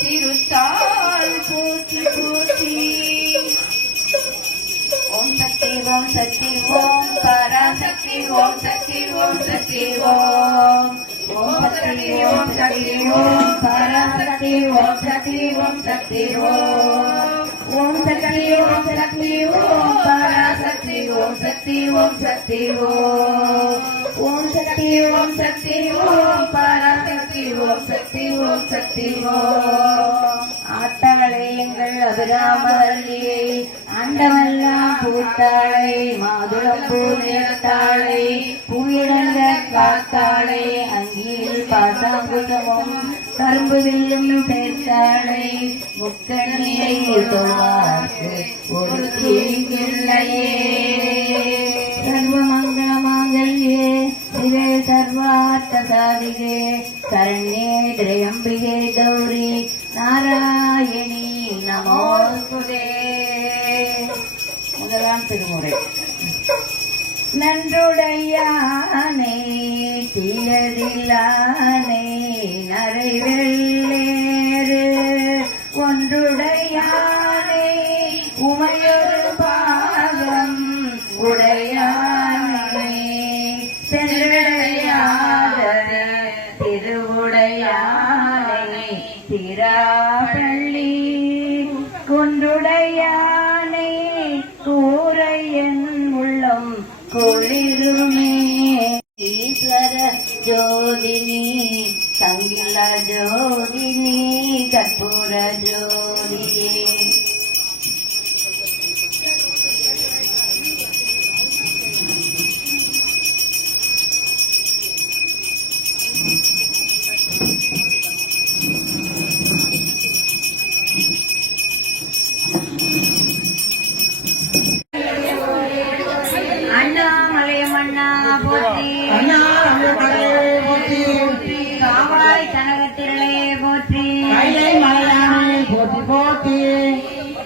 திருத்தாள் போற்றி போற்றி. ஓம் சக்தி ஓம் சக்தி ஓம் பராசக்தி ஓம் சக்தி ஓம் சக்தி ஓம். ஓம் சக்தி ஓம் சக்தி ஓம் பராசக்தி ஓம் சக்தி ஓம் சக்தி ஓம். ஓம் சக்தி ஓம் சக்தி ஓம் பராசக்தி ஓம் சக்தி ஓம் சக்தி ஓம். ஓம் சக்தி ஓம் சக்தி ஓம் பராசக்தி ஓம் சக்தி ஓம் சக்தி ஓம். ஆத்தாளை எங்கள் அபிராமவல்லியை அண்டமெல்லாம் பூத்தாளை மாதுளம்பூ நிறத்தாளை பூயிழந்த காத்தாளை அங்கியில் பாசாங்குதமும் கரும்பு வில்லும் சேர்த்தாளை முக்கண்ணியை தொழுவார்க்கு ஒரு தீங்கில்லையே. சர்வமங்கள மாங்கல்யே சிவே சர்வார்த்த சாதிகே சரண்யே திரையம்பிகே கௌரி நாராயணி நமோஸ்துதே. முதலாம் திருமுறை. நன்றுடையானை தீயதில்லானை நரைவெள்ளேறு ஒன்றுடையானை உமையொரு பாகம் உடையானை சென்றடையாத திருவுடையானை திராப்பள்ளி குன்றுடையானை கூரையன் உள்ளம் குளிருமே. ஈஸ்வர ஜோதினி சங்கில ஜோதினி கற்பூர ஜோதியே.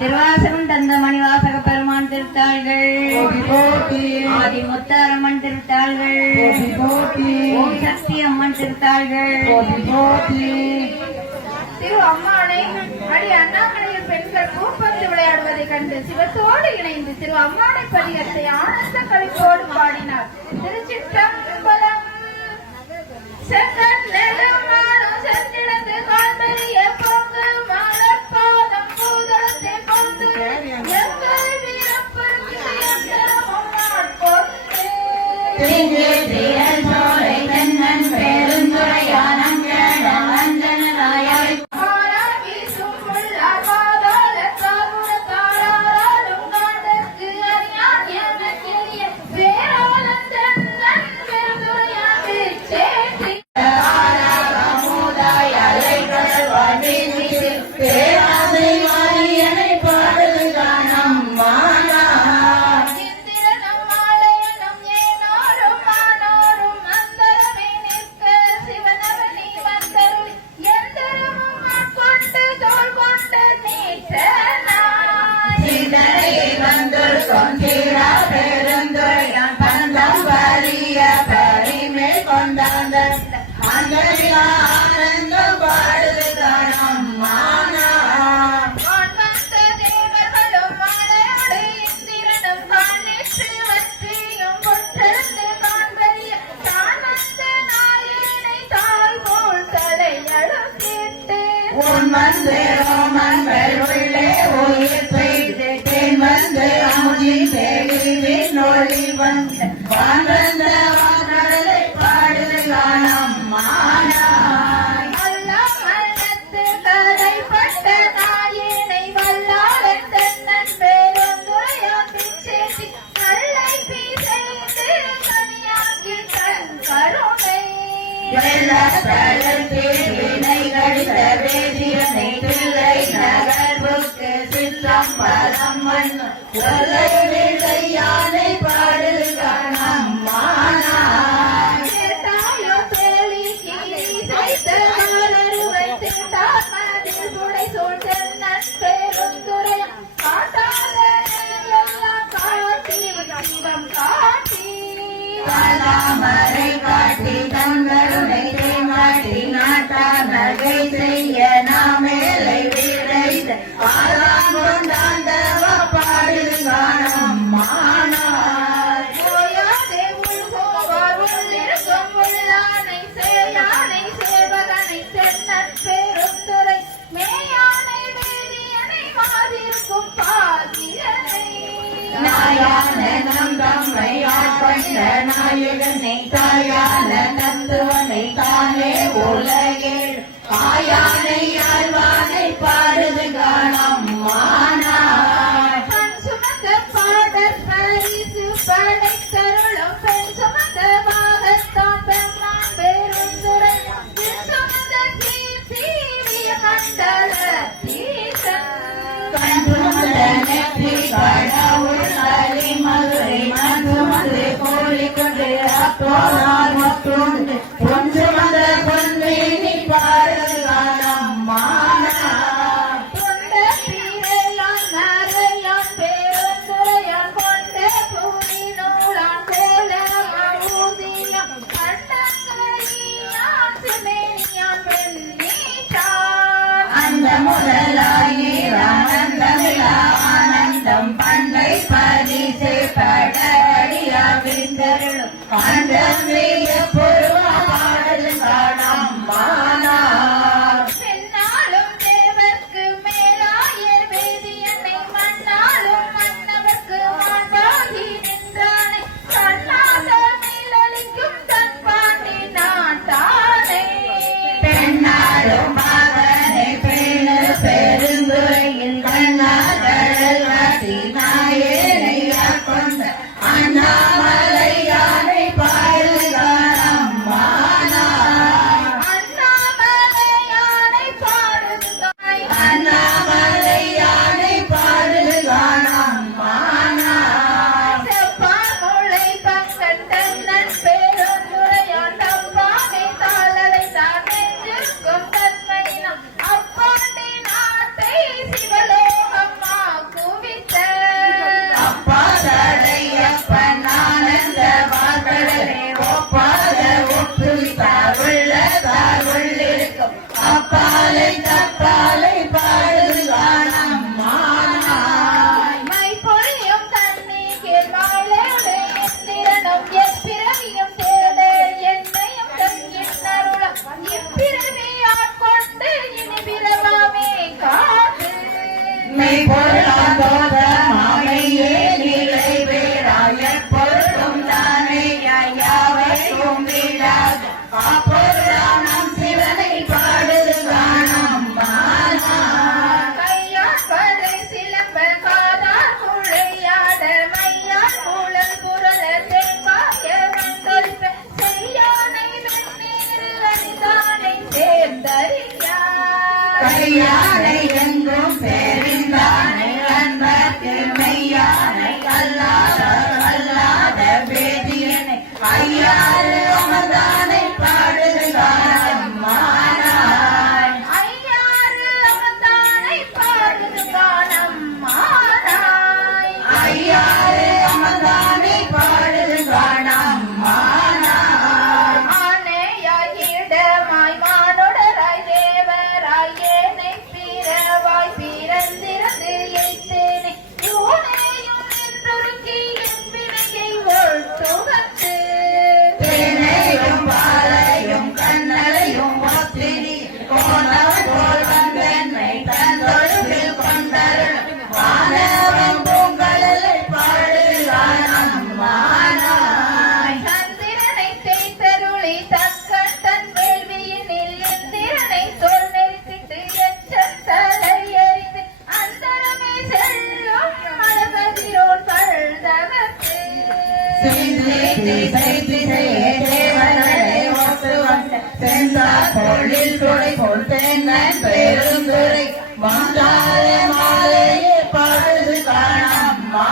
திருவாசகம் தந்த மணிவாசக பெருமான் திருத்தாள்கள் ஆதிமுத்தாரம்மன் திருத்தாள்கள் ஓம் சக்தி அம்மன் திருத்தாள்கள். திரு அம்மானை அடி அண்ணாமலையில் பெண்கள் பூப்பந்து விளையாடுவதை கண்டு சிவத்தோடு இணைந்து திரு அம்மானை பதிகத்தை ஆனந்த களிப்போடு பாடினார். திருச்சிற்றம்பலம். செங்கன் நெடுமாலும் சென்றிடந்து காண்பெரிய பொங்கு மலர்பாதம் பூதத்தை கொண்டு எங்கள் வீரப்பருக்கு எந்தரமும் நாட்பொண்டு மறை காட்டி தங்களுடைய காதிருக்கும் பாதியனை நாயான நம் தம்மை ஆட்கொண்ட நாயகனை தாயான தத்துவனை தானே உலகில் ஆயானை ஆழ்வானை பாடுது காணம்மானாய் பண் சுமந்த பாடற் பரிசு படைத்தருளும் பெண் சுமந்த பாகத்தான் பெருமான் பெருந்துரை பின் சுமந்த கீர்த்தி மண்டல தீசன் கண்புமந்த நெற்றி கடவுள் அலி மதுரை மதுமது கோழிக்கொண்டு அப்போதான் மற்றொன்று பொன் சுமந்த பொன்மேனி பாடுது காணம்மானாய் கொண்ட பீரெல்லாம் நரையான் பெருந்துரையான் கொண்ட பூரி நூலான் கோலமான் ஊதியம் கண்டங்கரியான் சிமேனியான் வெண்ணீட்டான் அந்த முதலாயி ஆனந்தமிழா ஆனந்தம் பண்டை பரிசை படடியா விந்தருளும் ஆண்டமிய பொருவா பாடல் காணம்மானார் பெண்ணாலும் தேவர்க்கு மேலாய வேதியனை மண்ணாலும் மன்னவர்க்கு மாண்டாகி நின்றானை கண்ணாத மேலளிக்கும் தன் பாண்டி நாட்டானே பெண்ணாலும் மகனை பெண்ணு பெருந்துறையில் கண்ணாதழல் வாட்டி நாயனையா கொண்ட அண்ணாமலையானை பாடுகானம்மானார் அண்ணாமலையானை பாடுதாய் அண்ணாமலையானை பாடுகானம்மானார் செப்பான் முளை பங்கன் தன்னன் பெருந்துரையான் தப்பாமை தாளலை தான் நெஞ்சிற்கும் தன்மையினம் அப்பாண்டி நாட்டை சிவலோகம்மா குவித்த அப்பாதடையப்பன் ஆனந்த வார்கடலே ஒப்பாத ஒப்புவித்தாருள்ளதார் உள்ளிருக்கும் அப்பாலை தப்பாலை பாடுது காணம்மானாய் மை பொழியும் தண்ணீர் வாழவே எந்திரனும் எப்பிறவியும் தேட என்னையும் தங்கினருளம் இப்பிறவி ஆட்கொண்டு இனி பிறவாமே காது மெய் பொருளாதோத மாமையே நிலை வேறாய பொருளும் தானே யாவையும் வீழாது அப்பொருளாம் நம் சிவனை பாடுது காணம்மானாய் கையால் படை சிலம்ப காதால் குழையாட மையால் மூலம் குரல தேங்காய வந்தொழிப்ப செய்யானை வெந்நீர் அணிதானை சேர்ந்தறியார் கையானை எங்கும் பெருந்தானை அன்பர்க்கு மெய்யானை அல்லாத வேதியனை ஐயாறு அமர்ந்தானை பாடுது காணம்மானாய் ஐயாறு அமர்ந்தானை பாடுது காணம்மானாய் ஐயாறு அமர்ந்தானை பாடுது காணம்மானாய் ஆனையாய் இடமாய் மானுடராய் தேவராய் ஏனை பிறவாய் பிறந்திருந்து எய்த்தேனே யூனையும் நின்றுருக்கி என் வினையை ஒழ்த்துகத்து தேனையும் பாலையும் கண்ணலையும் ஒத்திரி கோணம் போல் வந்தென்னை தந்தொழுவில் கொண்டருளும் வானவம் பூங்கடலை பாடுது காணம்மானாய் சந்திரனை தேய்த்தருளி தக்கன் தன் வேள்வியினில் எந்திரனை தோல் நெறித்திட்டு எச்சத் தலையறிந்து அந்தரமே செல்லும் மலகதிரோன் பழுதகத்து தேவனரை ஒத்து வந்த சென்றார் பொழில் துறை போல் தென்னன் பெருந்துரை வந்தார மாலையே பாடுது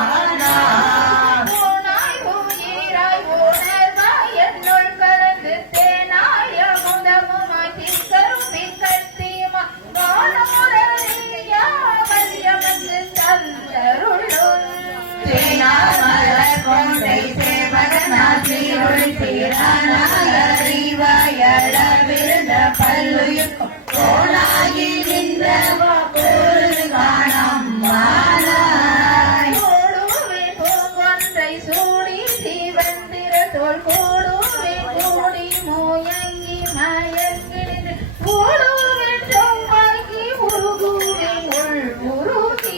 காணம்மானார் ஊனாய் உயிராய் உணர்வாய் என்னுள் கலந்து தேனாய் அமுதமுமாய் திக்கரும்பி கட்டியுமா வானோரறியா வலியமந்து தந்தருளும் தேனார் மலர் கொண்டை சேவகனார் சீருள் தீரானார் அறிவாயளவிருந்த பல்லுயிர்க்கும் கோணாகி நின்றவா பொருள் காணம்மானாய் கூடுவேன் பூங்கொன்றை சூடி சிவந்திர தோல் கூடுவேன் கூடி மூயங்கி மயங்கி நின்று கூடுவேன் செவ்வாய்க்கு உருகுவேன் உள் உருகி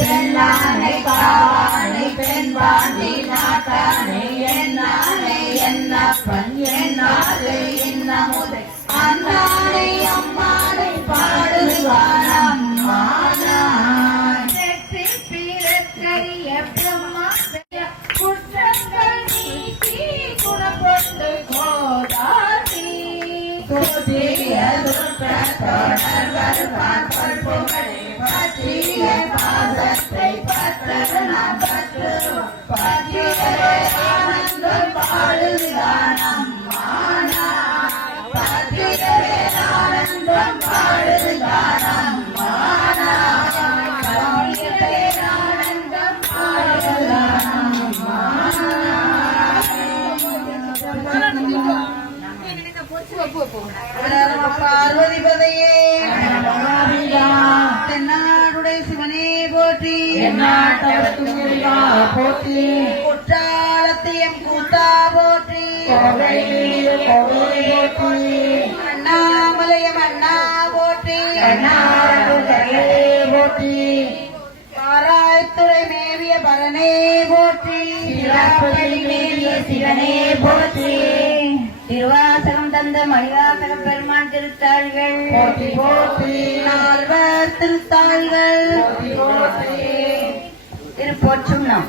தென்னானை காவானை பெண்பாண்டி நாட்டானை என்னானை என்னப்பன் என்னாது இன்னமுதை அண்ணானை அம்மானை பாடுவான் அம்மானாய் நெற்றி பிறக்கரிய பிரம்மா குற்றங்கள் நீக்கி குணப்பட்டு கோதாசி புதிய துற்றத்தோடர் வருவான் புகழை பற்றிய பாதத்தை பற்றலாம் பற்றுவோம் பற்றிய ஆனந்தம் பாடுகிறான் அம்மானாய் பற்றிய ஆனந்தம் பாடுகிறான் அம்மானாய் பற்றிய ஆனந்தம் பாடுகிறான் பார்வதிபதையே தென்னாடுடைய சிவனே போற்றி போற்றி குற்றாலத்தியம் கூத்தா போற்றி அண்ணாமலையம் அண்ணா போற்றி போற்றி பாராய்த்துறை மேவிய பரனே போற்றி மேவிய சிவனே போற்றி திருவாசகம் தந்த மணிவாசகம் பெருமான் திருத்தாள்கள் போற்றி போற்றி நால்வர் திருத்தாள்கள் போற்றி திருப்போற்றுண்ணம்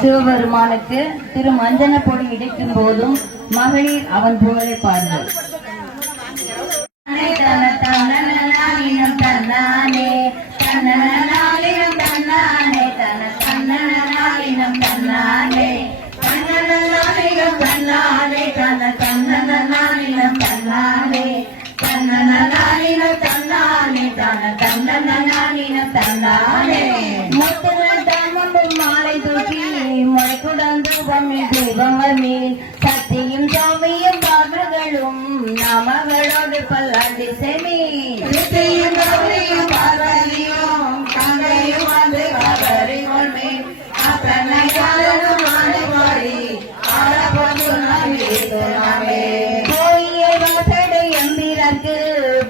சிவபெருமானுக்கு திரு மஞ்சன பொடி இடிக்கும் போதும் மகளிர் அவன் புகழை பாருங்கள். தன்னானே தன்னானே தன்னானே தன்னானே தன்னானே தன்னானே மாலை தூக்கி முளைக்குடந்து தீபங்கள் மேல் சக்தியும் சௌமியும் பாகர்களும் நாமகளோடு பல்லாண்டு செமி பார்வதியும் தங்கையும் வந்து கவரிகள் மேல் எம்பிரக்கு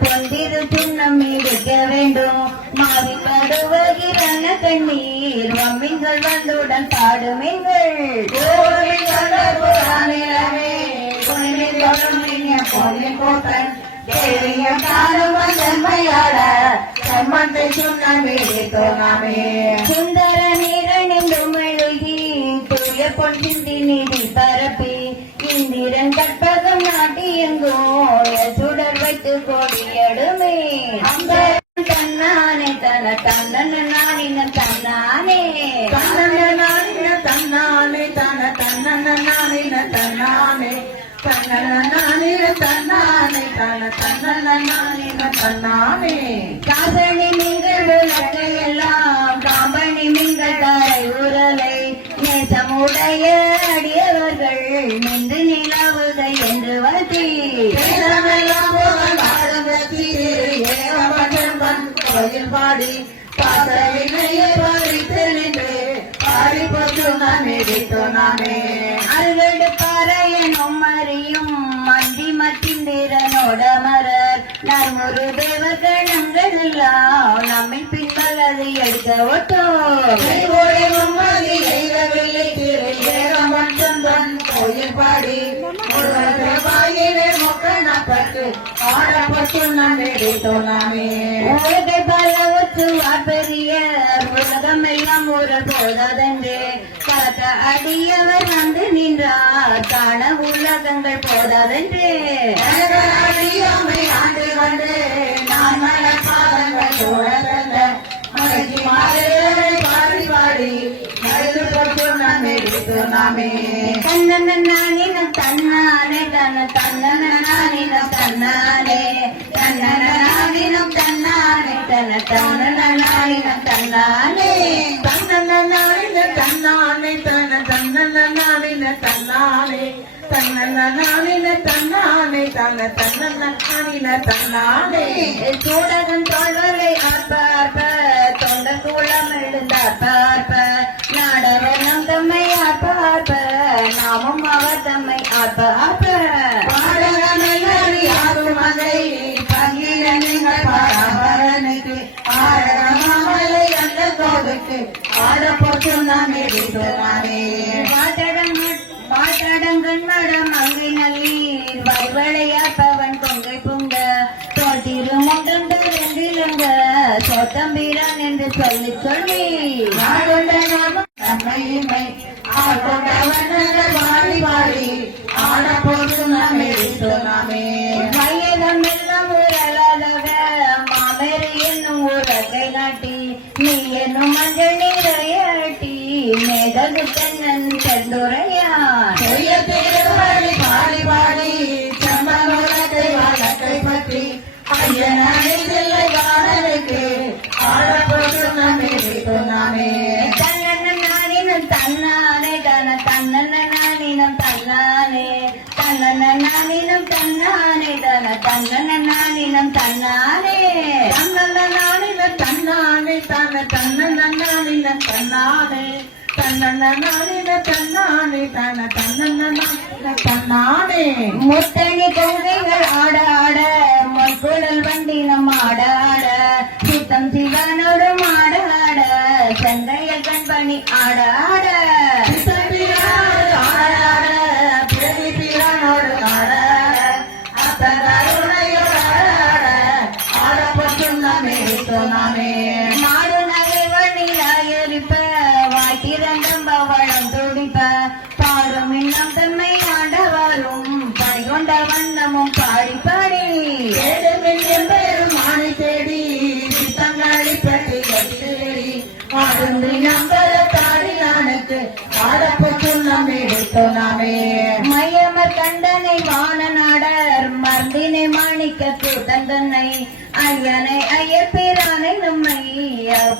பொந்திரு சுண்ணம் இருக்க வேண்டும் மாறி படுவகிரன கண்ணீர் மம்மிங்கள் வந்துடன் பாடுமீங்கள் கோட்டன் தேவியம் காணும் செம்மையாட செம்மந்தை சுண்ணம் நாமே சுந்தர நீரணிந்தும் எழுதி தூய பொன் சிந்தி நீதி பரப்பி இந்திரன் கற்பகம் நாட்டி எங்கோ சுடர் வைத்து கொடியடுமே அந்த தன்னானே தன தன்னன நானின தன்னானே தன்னன நானின தன்னானே தன தன்னன நானின தன்னானே தன்னன நானின தன்னானே தன தன்னன நானின தன்னானே காசணி நீங்கள் விளக்கு எல்லாம் காம்பணி நீங்கள் தாரை உரலை நேசமுடைய அடியவர்கள் நின்று நிலவுதை என்று வசி கோயில் பாடி பாசவினையை பாடி தெளிந்து பாடி போட்டு நாமே நாமே அல்வெடு பாறையனும் அறியும் மந்தி மத்திந்திரனோடமரர் நர்முரு தேவகணங்கள் எல்லாம் நம்மை பின்பலதை எடுக்க ஒட்டோம் கோயில் பாடி மொக்கணப்பட்டு ஆடப்பட்டு நாமே உலகை பலவற்று பெரிய உலகம் எல்லாம் ஒரு போதாதென்று காத்த அடியவர் வந்து நின்றார் காண உலகங்கள் போதாதென்று ஆண்டு வந்து நான் மன பாதங்கள் தோழந்த மகிழ்ச்சி மாலை பாடி பாடி நடுவு போட்டு நாமே தன்னன நானினம் தன்னானே தன தன்னன நானினம் தன்னானே தன்னன நானினம் தன்னானே தன தன்னன நானினம் தன்னானே தன்னன நாளின தன்னானே தன தன்னன நாளின தன்னானே தன்னன நாளின தன்னானே தன தன்னன நாளின தன்னானே சூடகன் தோழரை ஆர்ப்பார்ப்ப தொண்ட கூலம் எழுந்தார் பார்ப்ப நாடவர் நம் தம்மை ஆர்ப்பார்ப்ப நாமும் அவர் தம்மை ஆர்ப்பார்ப்ப பாடகமெல்லாம் யாரும் அதை பங்கிட நீங்கள் பாட ஆடப்போச்சுண்ணாமே விடுத்தோனாமே பாட்டடங்கண்மடம் அங்கை நல்லீர் வரைவளையாப்பவன் கொங்கை பொங்க தோட்டிருமுட்டம் ரெண்டிலங்க சோத்தம்பீரான் என்று சொல்லி நாடொண்ட நாம தன்மையின்மை ஆடொண்டவன் பாடி பாடி ஆடப்போச்சுண்ணாமே விடுத்தோனாமே மையகம் எல்லாம் ஊரலாதவ மாமேறு என்னும் ஊரகை நாட்டி நீ என்னும் மஞ்சள் நீரையாட்டி மேதகு தென்னன் செந்துரையான் செய்ய தேர்வழி பாடி பாடி சம்பளத்தை வழக்கை பற்றி ஐயனாரை செல்லை காணலுக்கு ஆடப்போச்சுண்ணாமே விடுத்தோனாமே தன்னன் நானினம் தன்னானே தன தன்னன் நானினம் தன்னானே தன்னன் நானினம் தன்னானே தன தன்னன் நானினம் தன்னானே தன்னல நானில தன்னானே தன்ன தன்னல நானில தன்னானே தன்னல நானில தன்னானே தன்ன தன்னல நானில தன்னானே முத்தணி கொள்கைகள் ஆட ஆட முற்குழல் வண்டி நம் ஆட ஆட சித்தம் சிவனோடு ஆட ஆட செந்தைய கண்பணி ஆட ஆட பிறப்பிலானோடு ஆடாட பிறவி பிறானோடு ஆடாட அத்தகருணையோடு ஆடாட ஆடப்போச்சுண்ணாமே விடுத்தோனாமே மாடு நகை வழியாயிருப்ப வாய்த்திரண்டும் பவளம் துடிப்ப பாடும் இன்னம் தன்மை ஆண்ட வரும் பணிகொண்ட வண்ணமும் பாடி பாடி ஏடுமின் என்பெரும் மானை தேடி சித்தங்களை பற்றி கட்டிலேடி ஆடுந்து நம்பர தாடியானுக்கு ஆடப்போச்சுண்ணாமே விடுத்தோனாமே மையமர் கண்டனை வான நாடர் மர்ந்தினை மாணிக்க கூட்டம் தன்னை ஐயனை ஐயப்பிரானை நம்மை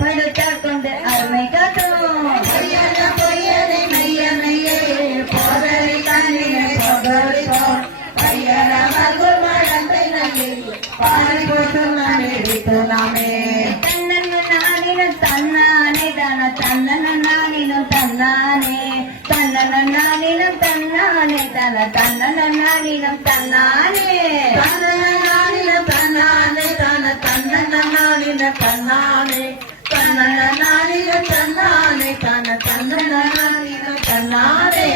படுத்த கொண்டு அருமை காட்டும் பொய்யன பொய்யனை மெய்யனையே போதரி கண்ணினை போதரி போல் பையன மகுள் மடந்தை நல்லி பாடி போச்சுண்ணாமே விடுத்தோனாமே தன்னன் நானினும் தன்னானே தன தன்னன் நானினும் தன்னானே தன்னன் நானினும் தன்னானே தன தன்னன் நானினும் தன்னானே தன்னனானின தன்னானே தன தன்னனானின தன்னானே தன்னனானின தன்னானே தன தன்னனானின தன்னானே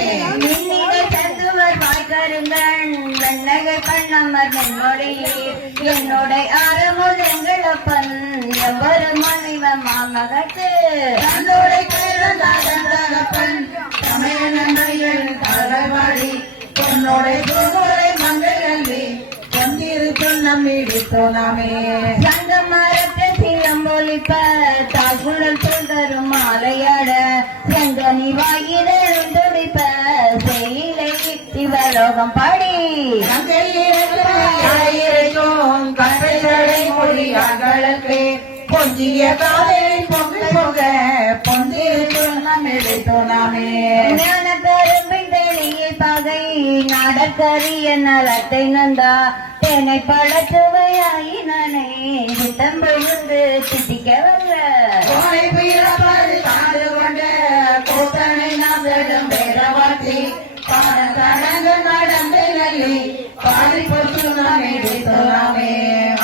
மின்னிடை தத்துவர் வாய்கருங்கண் வெண்ணகை பண்ணமர் மென்மொழியே என்னுடைய ஆரமுள் எங்களப்பன் எவ்வொரு மனைவ மாமகத்து தன்னோட கைரந்தாகப்பன் சமயநன்மையில் தளவாடி பொன்னோட பொன்னோரை மங்கையல்லி பொந்திரு சொன்னம்மி விடுத்தோனாமே சங்கமரத்தை சிலம்பொலிப்ப தாக்குழல் சொல்தரும் மாலையாட செங்கனி வாயிலும் துடிப்ப செயலை சிவலோகம் பாடி ஆயிரம் கரைகளை மொழியார்களுக்கு பொங்கிய காதலை பொங்க பொங்க பொந்திரு சொன்னம்மி விடுத்தோனாமே ஞான கரும்பின் தெளியை பகை நாடக்கரிய நலத்தை நந்தா தேனை பழச்சுவையாயினனை சித்தம் விழுந்து சித்திக்க வல்ல கோனை பிறப்பாடு தாண்டு கொண்ட கூட்டனை நாம் வெடும் வேதவாத்தி கடங்க நடந்தை நல்லி பாடி போச்சுண்ணாமே விடுத்தோனாமே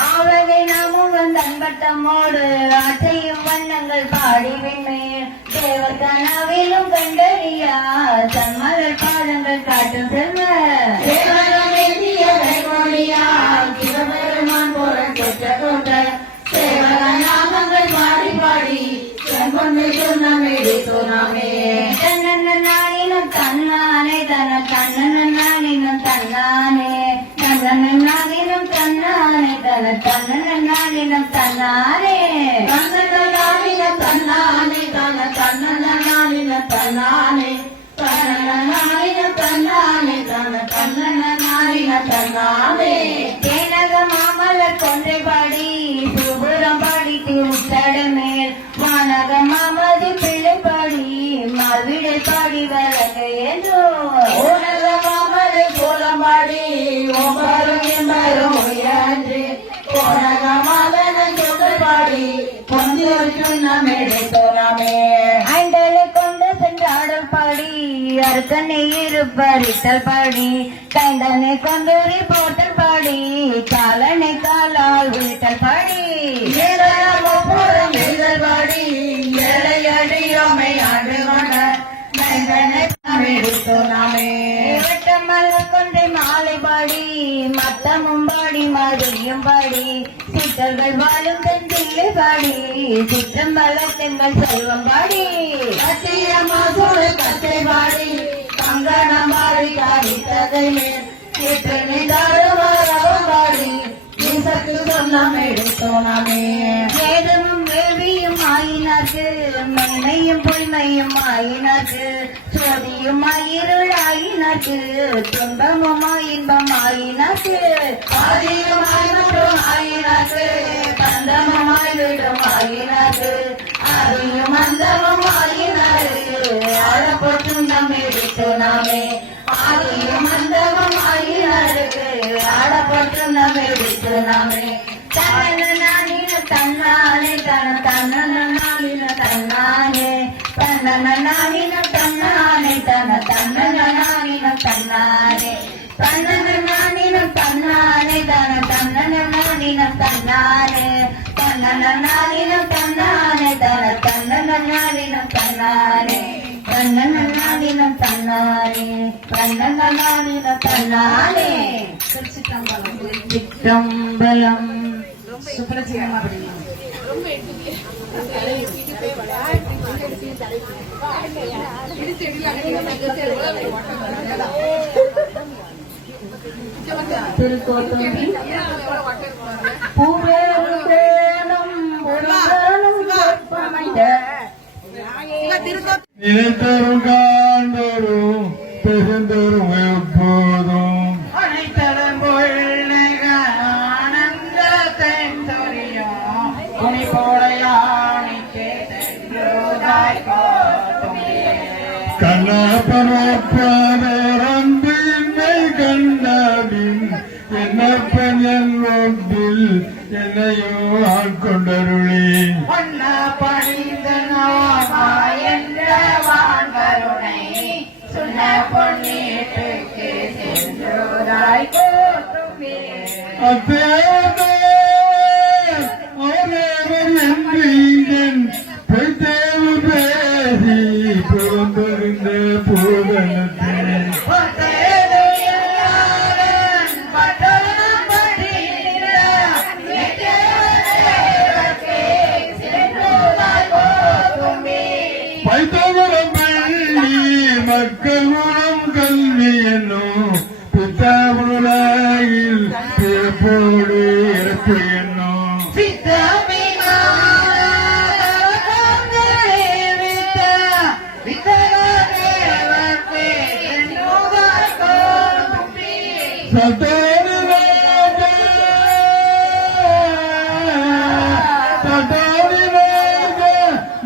ஆவகை நாமும் வந்தன்பட்டமோடு ஆசையும் வண்ணங்கள் பாடிவின்மேல் தேவர் கனாவிலும் கண்டறியா தன்மகள் பாதங்கள் காட்டும் செல்வ சிவபெருமான் போல சொற்ற கொண்ட சேவக நாமங்கள் பாடி பாடி செம்பொன்னை சொன்னமே விடுத்தோனாமே தன்னன் நானினும் தன்னானே தன தன்னன் நானினும் தன்னானே தன்னன் நானினும் தன்னானே தன தன்னன் நானினும் தன்னானே தன்னனானின தன்னானே தன தன்னனானின தன்னானே தன்னனானின தன்னானே தன தன்னனானின தன்னானே தேனக மாமலர் கொன்றை பாடி சுபுரம் பாடி திருத்தடமேல் மாநக மாமதி பிள்ளை பாடி மாவிடை பாடி வரகை என்றோ உலக மாமலை கோலமாடி ஒவ்வொரும் என்பரும் உயர்ந்து உலக மாமலன் சொல் பாடி பொந்திருக்கு நாம் எடுத்தோனாமே ஐந்தலை கொண்டு சென்றாடல் பாடி அருக்கனை இருப்பரித்தல் பாடி கைந்தனை கொண்டூரி போட்டல் பாடி காலனை காலால் விட்டல் பாடி ஏழையம் ஒப்புறம் எழுதல் பாடி ஏழை அடியோமை நாமே வட்டமல்ல கொன்றை மாலை பாடி மத்தமும் பாடி மதுரையும் பாடி சித்தர்கள் வாழும் தென்றில்லை பாடி சிற்றம்பல தெங்கள் செல்வம் பாடி கட்டிய மாசோடு கட்டை பாடி கங்கணம் பாடி காடித்ததை மேல் தாருமாறவும் பாடி சத்து சொன்னம் எடுத்தோனாமே வேதமும் வேள்வியும் ஆயினாக்கு மென்மையும் பொய்மையும் ஆயினாக்கு சோதியும் இருள் ஆயினாக்கு துன்பமும் இன்பம் ஆயினாக்கு ஆதியுமாய் மற்றும் ஆயினாக்கு பந்தமுமாய் விடும் ஆயினாக்கு ஆதியும் அந்தமும் ஆயினாக்கு ஆழப்போற்றும் நம் எடுத்தோனாமே ஆதியும் அந்தமும் ஆயினாருக்கு ஆழப்போற்றும் நம் எடுத்தோனாமே தன்னனானின தன்னானே தன தன்னனானின தன்னானே தன்னனானின தன்னானே தன தன்னனானின தன்னானே தன்னனானின தன்னானே தன தன்னனானின தன்னானே தன்னனானின தன்னானே தன தன்னனானின தன்னானே தன்னனானின தன்னானே தன்னனானின தன்னானே சிற்றம்பலம் சுப்ரசிங்கமா திருக்கோட்டூரி பூவேனும் நினைத்தரும் காண்பரும் பெருந்தரும் எப்போதும் அனைத்தரும் ஆனந்தத்தை சொரியும் துணிப்போடையானிக்கே சென்றுதாய் காட்டுமே கண்ணப்பன் ஒப்பாதரம்பின்மை கண்டாடின் என்னப்பன் என் ஒன்றில் என்னையோ ஆட்கொண்டருளி ஒன்ன படிந்த நாமா என்ற வான்கருணை சொன்ன பொன்னீட்டுக்கு சென்றுதாய் காட்டுமே அவரேவர் என்று இங்கன் பொய்த்தேவு பேசி பிறந்திருந்த பூதனத்தை பைத்தவரம் பள்ளி மக்கள் உரம் கல்வி என்னும் பித்தாவுலகில் பிறப்போடு இறப்பு என்னும்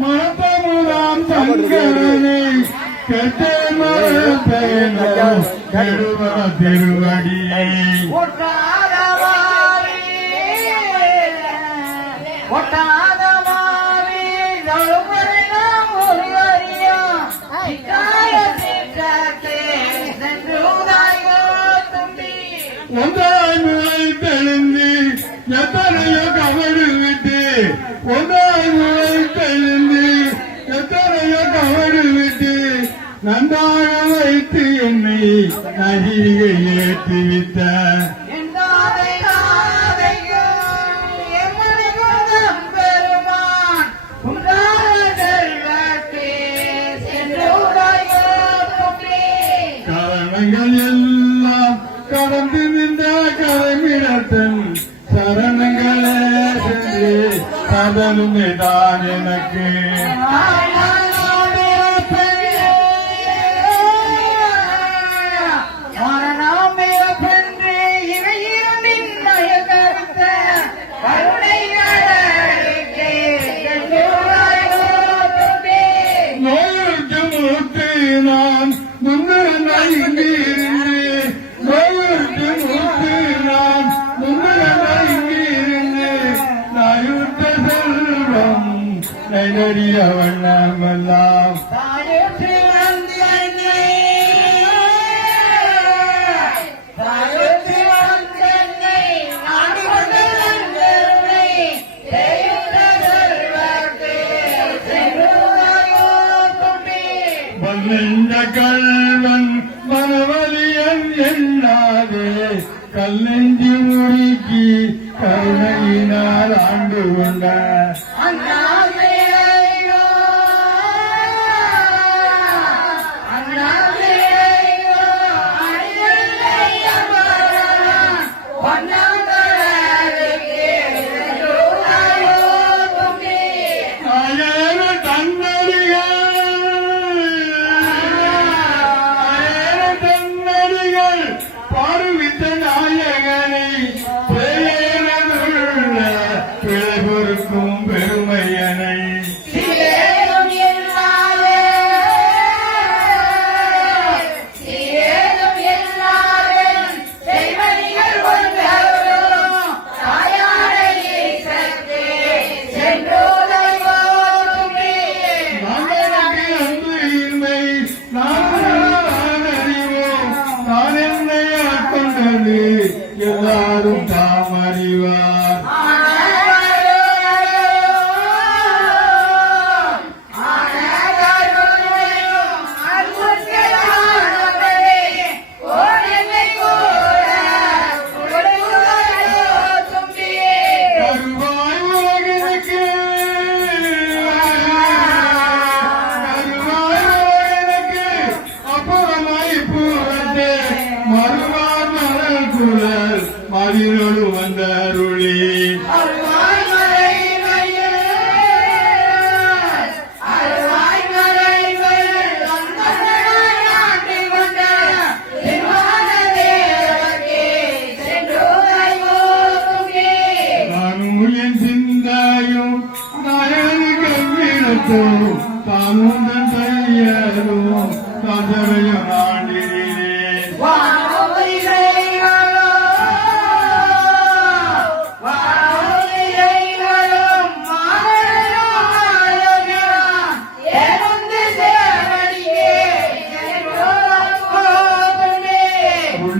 மனத்தமுதாம் சங்கரனை திருவடியை ஒன்றாய் முளை தெளிந்து எத்தனையோ கவடு விட்டு ஒன்றாய் முளை தெளிந்து எத்தனையோ கவடு விட்டு நன்றாக வைத்து என்னை நதியை ஏற்றி விட்ட காரணங்கள் எல்லாம் கடந்து நின்ற கரைமிடத்தன் சரணங்களே சென்று கதலுமே தான் எனக்கு நோய்க்கு மூத்து நான் முன்னிருந்தாய் இங்கிருந்து நோய்க்கு மூத்து நான் முன்னிருந்தாய் இங்கிருந்து நாயுத்த செல்வம் நைநடிய வண்ணமெல்லாம் வல்லிந்த கல்வன் முறுக்கி கருணையினால் ஆண்டு கொண்ட அண்ணாமலையோ அண்ணாமலையோ அடியல்லையப்பா பொன்னம்பலத்துக்கு எல்லோரோ தும்பி அயன தன்னடிகள் பாருவித்த நாயகனை பேரனுள்ள பிழைபொருக்கும் பெருமையனை சிவேதம் எல்லாரே சிவேதம் எல்லாரே செய்வனிகள் ஒன்றவரும் தாயாரையே சத்தே சென்றோதைவோ தும்பி நாங்களுக்கு அன்பு இல்லை நான் அறிவோம் நான் என்னை ஆட்கொண்டது எல்லாரும் தாம் அறிவார் கருவாய் உலகிற்கு அப்புறமாய் பூரத்தே மறுவார் மலர் குழல் மதிலோடு வந்தருளி நானும் என் சிந்தாயும் நாயனுக்கு வீணத்தும் தாமுந்தன் தையரும் கதவையும் நாடினேன்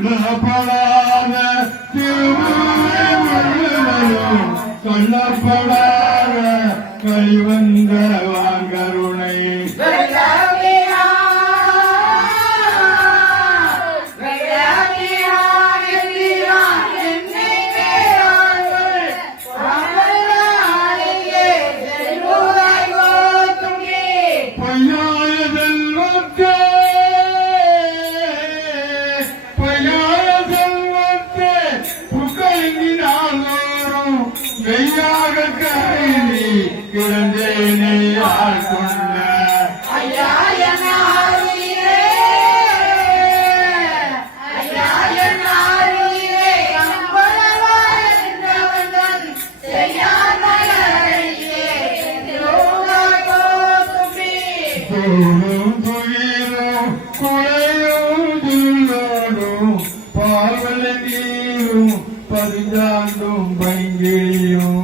உள்ளப்படாத திருமுறை உள்ளவரும் சொல்லப்படாத கைவந்த வாங்கருணை பொய்யாய செல்வத்தே புகையினாலோரும் மெய்யாக கருதி கிடந்தேனே ஆட்கொண்ட தோளும் துயிலும் குழையும் துள்ளோடும் பால்வெளி நீரும் பரிந்தாண்டும் பைங்கிழியும்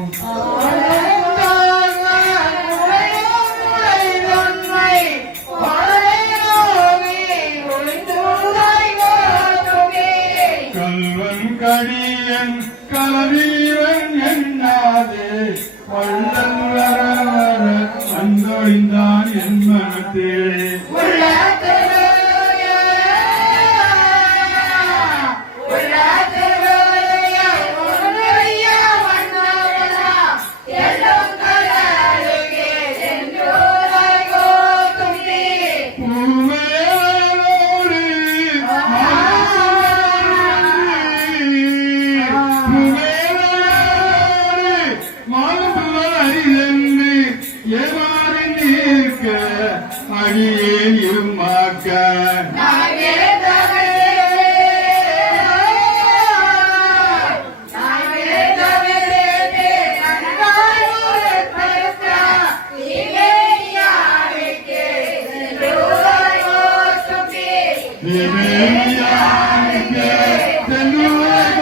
கல்வன் கடியன் கலவீரன் என்னாதே வள்ளல் வர வர அந்தொழிந்தான் என் மனத்தே பூவேலோடு மாலுபுவர் அரிதென்று ஏமாறின் நீர்க்க அடியேன் இருமாக்க தேவேயானுக்கு தென்னுலக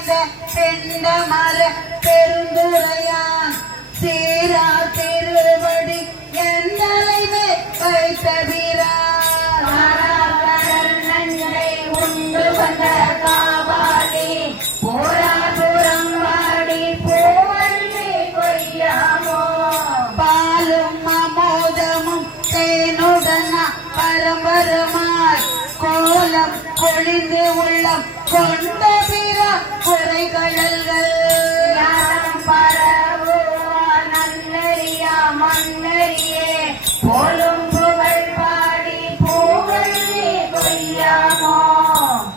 வாய்ந்த செந்தமர பெருந்துரையான் சீரா திருவடி எந்தலைவே வைத்த வீரான் நன்றை உண்டு வந்த காவாடி போராபுரம் வாடி பூவள்ளி கொய்யாமோ பாலும் அமோதமும் தேனுடன பரம்பரமாய் கோலம் பொழிந்து உள்ளம் கொண்ட பிற குறைகளல்கள் பரவுவார் நல்லறியா மண்ணறியே போலும் புகழ் பாடி பூவள்ளி கொய்யாமோ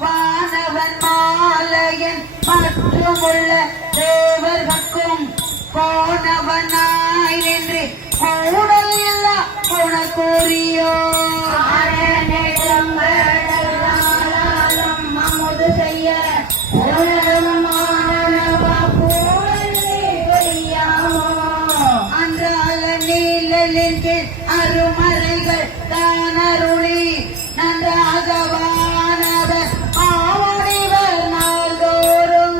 வானவன் மாலையன் மற்றுமுள்ள தேவர்கட்கும் போனவனாய் நின்று கூடல் எல்லா குணக்கூறியோ அமுது செய்ய அன்றால நீலின் கீழ் அருமறைகள் தானருளி நன்றாக வானவர் ஆவணிவர் நாள்தோறும்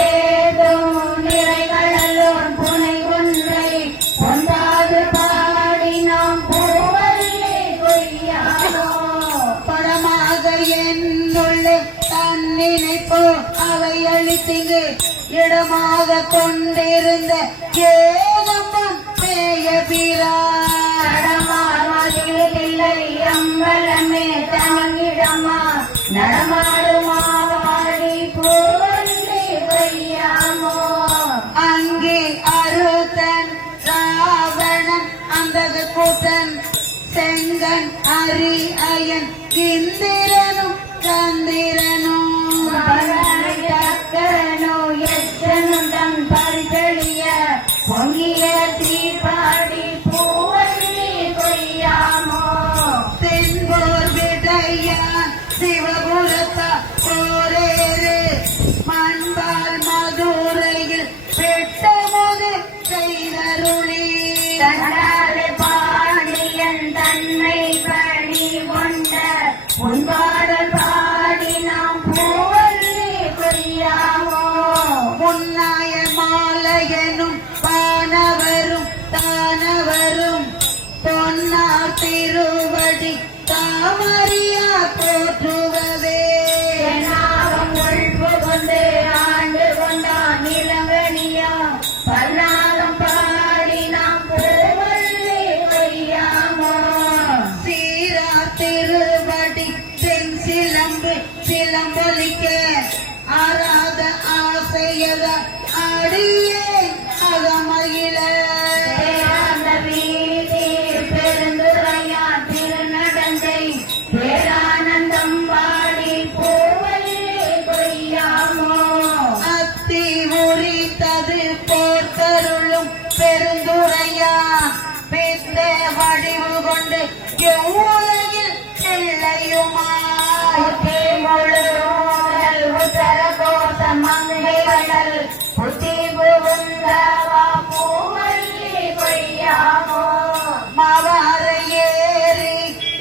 ஏதும் நிறைகளோன் புனை ஒன்றை கொண்டாது பாடி நாம் பூவள்ளி கொய்யாமோ படமாக என்னுள்ளே தன்னினைப்போ அவை அழித்திங்கு இடமாக கொண்டிருந்த ஏதம்பம் பேய பிறமாதில்லை அம்பலமே தங்கிடமா நடமாடுமாவாடி பூவள்ளி கொய்யாமோ அங்கே அருத்தன் ராவணன் அந்த கூட்டன் செங்கன் அரி அயன் இந்திரனும் சந்திரனும் சக்கரனோ எத்தனும் தன் பரிசெழிய பொங்கிய தீபாடி பூவள்ளி கொய்யாமோ செங்கோர் விடையான் சிவபுரத்தா போரேறு மண்பால் மதுரையில் பெட்டமது செய்தருளி கண்டாலே பாண்டியன் தன்னை பணி கொண்ட உன்பாடல் பாடி நாம் பூவள்ளி கொய்யாமோ முன்னாய மாலையனும் பானவரும் தானவரும் பொன்னார் திருவடி தாமரியா போற்றுவதே ஒழ்வு கொண்டு ஆண்டு கொண்டான் இளங்கனியா பல்லாரம் பாடி நாம் பூவள்ளி கொய்யாமோ சீரா திருவடி தென் சிலம்பு சிலம்பொலிக்க ஆராத ஆசையத அடியே அகமகிழ வீதி பெருந்துரையா திருநடந்தை பேரானந்தம் பாடி பூவள்ளி கொய்யாமோ அத்தி உரித்தது போர்த்தருளும் பெருந்துரையா பெத்த வடிவு கொண்டு எவ்வுலகில் பிள்ளையுமா உத்தரகோச மங்கைகள் புத்தி புகுந்தவா பூவள்ளி கொய்யாமோ மாவார ஏறி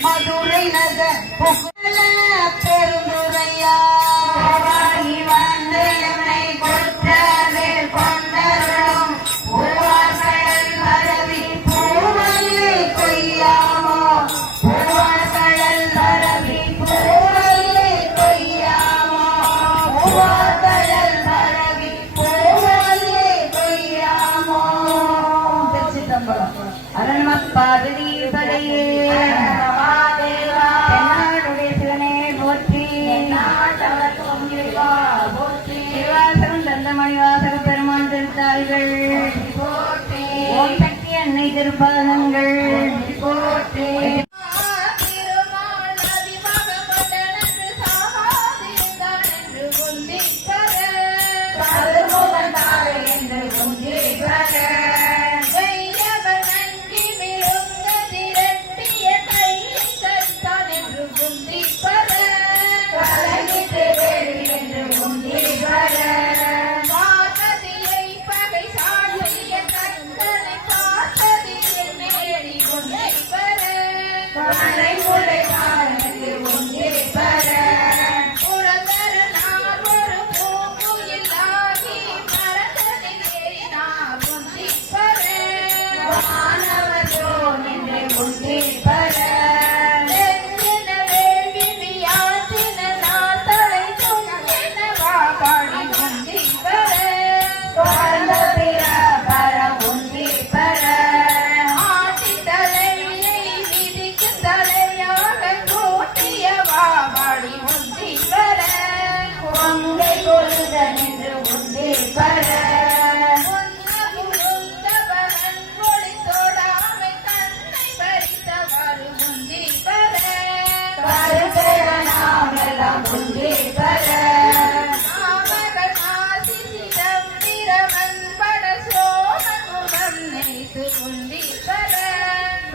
மதுரை நகர் புகழ பெருந்துரையா வந்து என்னை கொற்றவே கொண்டரும் பூவார்கள் பரவி பூவள்ளி கொய்யாமோ பூவார்கள் பரவி பூவள்ளி கொய்யாமோ பூவார்கள் பரவி பூவள்ளி கொய்யாமோ அரணமப்பாதி படையே தென்னாடுடைய சிவனே போற்றி திருவாசகம் தந்தமணிவாசக பெருமான் திருத்தாள்கள் ஓம் சக்தி அன்னை திருப்பாதங்கள் திருமால் அதிமகமதனத்து சாமாதிருந்தான் என்று குந்திப்பர வையவன் நன்றி மிகுந்த திரட்டிய கையில் கற்தான் என்று குந்திப்பர பார்த்ததியை பகை சாற்றிய கண்களை பார்த்ததில் நேடி குந்திப்பர பர உன்னகுருந்தவன் ஒளித்தோடாமை கண்ணை பறித்தவாறு உந்தி பர பரதர நாமெல்லாம் உந்தி பர நாமகள் நாசி சிதம்பிரமன் பட சோமகுலம் நெய்து உந்தி பர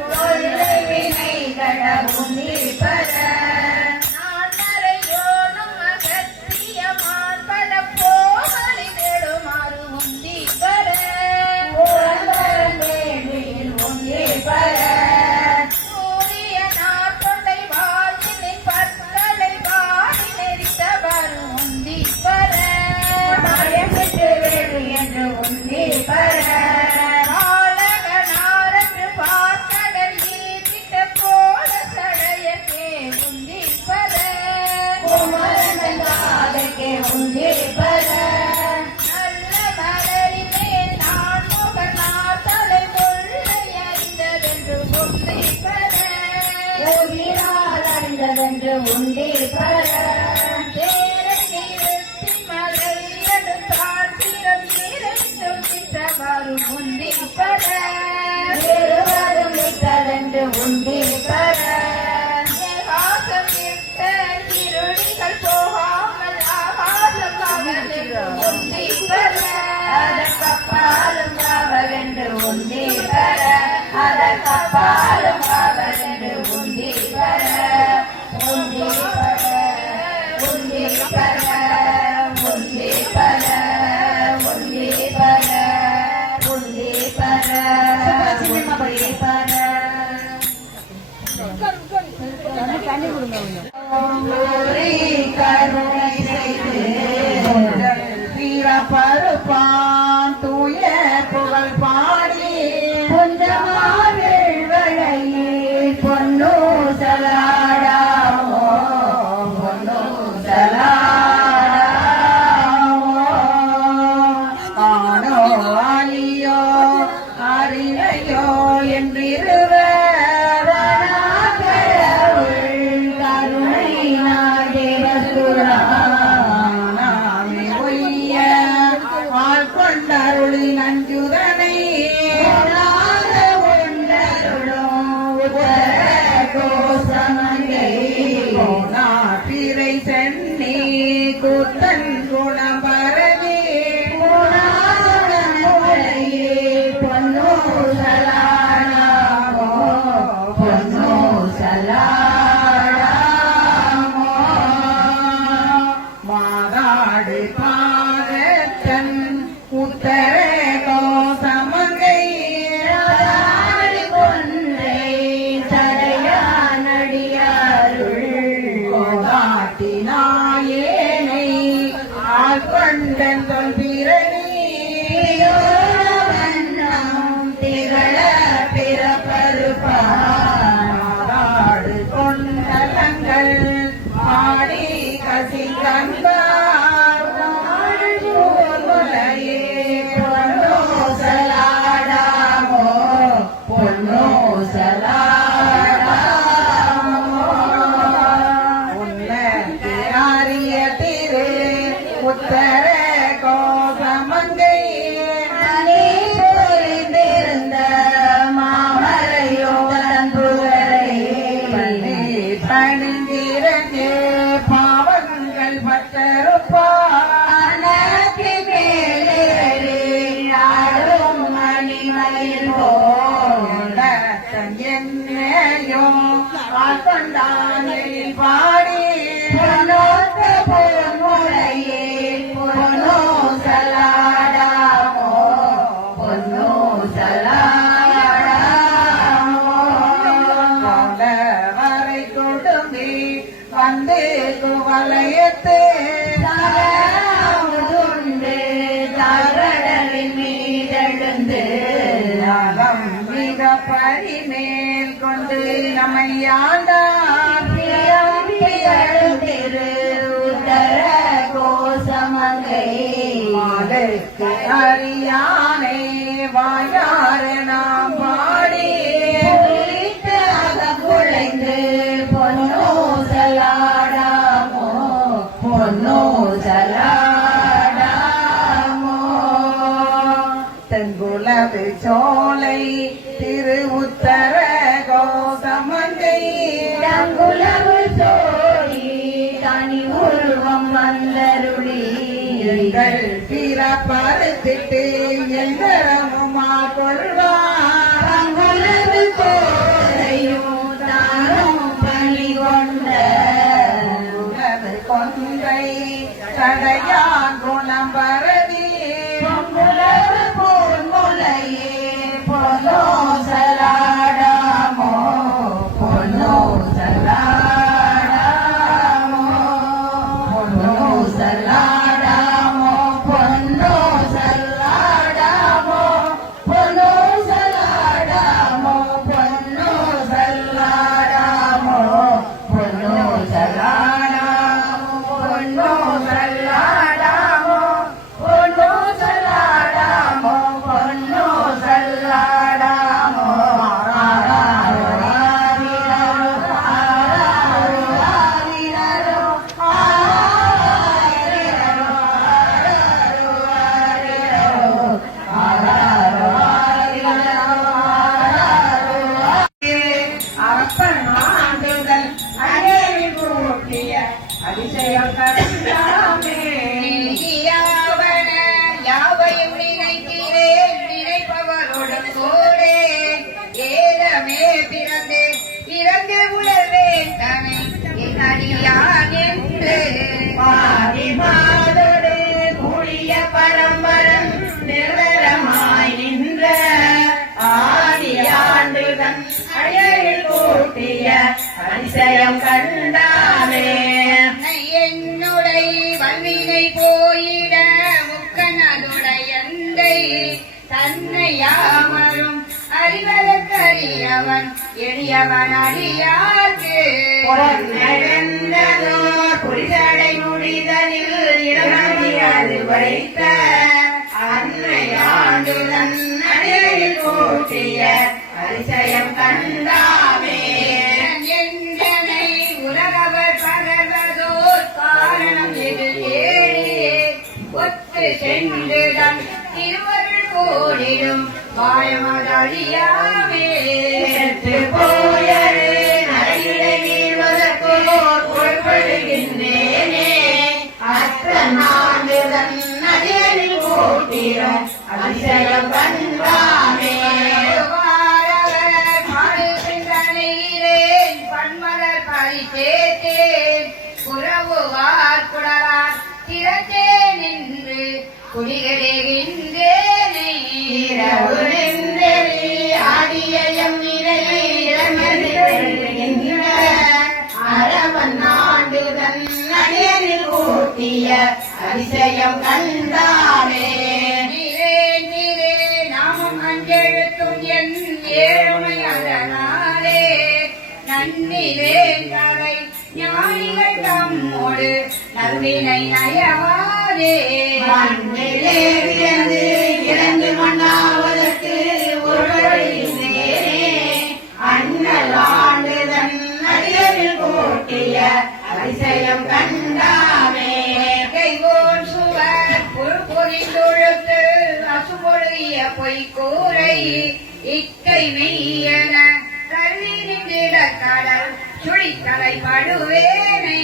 கொள்ளை வினைகள உந்தி பர நான் மறையோனும் அகத்திய மான்பட போகலி தேடுமாறு உந்தி பர வேண்டியில் உந்தி பர சூரியனார் கொண்டை வாழ்வினின் பற்களை வாடி நெறித்தவாறு உந்தி பர மயமிட்டு வேறு என்று உந்தி பர ஆலகனாரன்று பார்க்கடல் ஈர்த்திட்ட கோல சடையக்கே உந்தி பர குமரன் காதைக்கு உந்தி பர நல்ல மலரின் மேல் நான் முகநார் தலை கொள்ளை அறிந்ததென்று உந்தி பர உயிரால் அறிந்ததென்று உந்தி பர தேரை நிறுத்தி மலை எடுத்தால் திறம் இறைந்தும் திட்டவாறு உந்தி பர இருவரும் விட்டதென்று உந்தி பர ஆகாசம் விட்ட இருடிகள் போகாமல் ஆகாசம் காவலென்று உந்தி பர அதற்கப்பாலும் காவலென்று உந்தி பர அதற்கப்பாலும் காவலென்று உந்தி பர உந்தி பர உந்தி பர உந்தி பர உந்தி பர உந்தி பர உந்தி பர ஓரி கருணை செய்து பிறப்பருப்பான் தூய புகழ் பாடி கொஞ்சமாவில் வளையில் பொன்னூசலாடாமோ பொன்னூசலாடாமோ ஆனோ ஆலியோ அறிவையோ என்றிருவர் கருணை நாடேவசுராமே ஒய்ய ஆள் கொண்டருளி நஞ்சுதனை ஒன்றருளும் உதர கோசமங்கை பிறை சென்னி கூத்தன் குணம் பரவி பொன்னோ சலாடாமோ பொன்னோ சலாடாமோ மாதாடு பாதத்தன் உத்தர கோசமங்கை கொன்றை சடையானடியாருள் கோதாட்டினாயேனை ஆள்கொண்டன் தொல் பிறனியோரம் திகழ பிறப்பருப்பாடு கொண்டலங்கள் ஆடி கசி கண்பாயே பொன்னோ சலாடாமோ பொன்னோ சலாடாமோ உன்னே ஆரிய திரு உத்தர கோபமங்கை அணி பொறிந்திருந்த மாமரையோ தன்புகளை பணிந்திரஞ்சே பாவங்கள் பட்டருப்பானி மேலே ஆடும் மணிமயில் போன் என்னையோ ஆட்கொண்டானை பாடி பொன்னோத்த பொன்முறையே பொன்னோ சலாடாமோ பொன்னோ சலாடாமோ வரை கொடும்பி வந்து குவலயத்து உண்டு தகடலின் மீதெழுந்து நலம் மிக பரிமேல் கொண்டு நம்மை ஆண்டார் திரு உத்தர கோசமங்கை மாலுக்கு அறியானே வாயார நாம் பாடி குழைந்து பொன்னோ சலாடாமோ பொன்னோ சலாடாமோ தனது சோலை திரு உத்தர கோசமங்கை தங்குலவு சோழி தனி உருவம் வந்தருளி எங்கள் பிறப்பறுத்திட்டு எந்தரமுமா கொள்வார் தங்குலவு சோலையும் தானும் பணி கொண்ட கொன்றை தடையான் குணம் பரவி பொங்குலவு பொன்முலையே பொன்னோ சலாடாமோ பொன்னோ சலாடாமோ பொன்னோ சலாடாமோ பொன்னோ சலாடாமோ பொன்னோ சலாடாமோ பொன்னோ சலாடாமோ பொன்னோ சலாடாமோ பொன்னோ சல்லாடாமோ பொன்னோ சல்லாடாமோ பொன்னோ சல்லாடாமோ அப்பன் ஆண்டுதல் அழகில் கூட்டிய அதிசயம் கண்டாமே யாவன யாவையும் நினைக்கிறேன் நினைப்பவருடன் கோடே ஏதமே பிறந்து பிறந்து உழவேன் தனை என் அடியான் என்று பாதிமாதோடு கூடிய பரம்பரன் நிரந்தரமாய் நின்ற ஆதியாண்டுதன் அழகில் கூட்டிய அதிசயம் கண்டாமே என்னுடைய வல்வினை போயிட முக்கனதுடையந்தை தன்னை யாவரும் அறிவதற்கரியவன் எளியவன் அறியார்க்கு புறந்ததோர் புரிசடை முடிதலில் இறங்கியது வைத்த அன்னை ஆண்டுதன் அழகில் கூட்டிய அதிசயம் கண்டாமே எந்தனை உலகவர் பகர்வதோர் காரணம் எது தேடியே ஒத்து சென்றுடன் திருவருள் கோடிடும் வாயமதழியாமே போயரு நரையிடை வீழ்வதற்கோர் பொருள்படுகின்றேனே அற்ற நாண்டுதன் அழகில் கூட்டிய அதிசயம் கண்டாமே பன்மலர் பறித்தேன் புறவுவார் குடலார் திறத்தே நின்று குடிகிறேகின்றேனே இரவு நின்றெறி ஆடியம் நிலையில அரவன் நாண்டுதன் அழகில் கூட்டிய அதிசயம் கண்டாமே நீரே நீரே நாமும் அஞ்செழுத்தும் என் ஏழுமை அதனாலே நன்னிலேன் கரை ஞானிகள் தம்மோடு நல்வினை நயவாதே மண்ணிலே விழுந்து இறந்து மண்ணாவதற்கு ஒருவழிந்தேனே அண்ணல் ஆண்டுதன் அடிகளில் கூட்டிய அதிசயம் கண்டாமே கைகோல் சுவர் பொறிந்தொழுத்து அசுமொழிய பொய்க்கூரை இக்கை மெய்யன கல்வி நின்றிட கடல் சுழித்தலை படுவேனை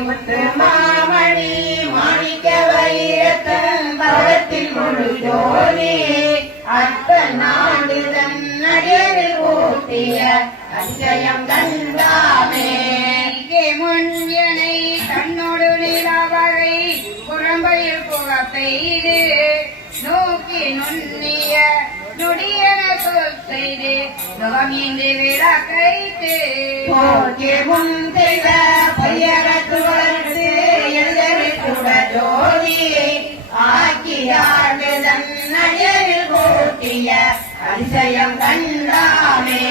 முத்து மாமணி மாணிக்க வைரத்தன் பவத்தில் முழு ஜோதி அத்தன் ஆண்டுதன் அடிகளில் கூட்டிய அதிசயம் கண்டாமே இங்கே முன்யனை தன்னோடு நிலவரை புறம்பையில் புக பெய்து நோக்கி நுண்ணிய நொடியன சொல் செய்து நுகமின்றி விளக்கைத்து போக்கே முன் செய்த பையகத்து வளர்த்து எழுதவிட்டுட ஜோதி ஆக்கியாடுதன் அடிகளில் கூட்டிய அதிசயம் கண்டாமே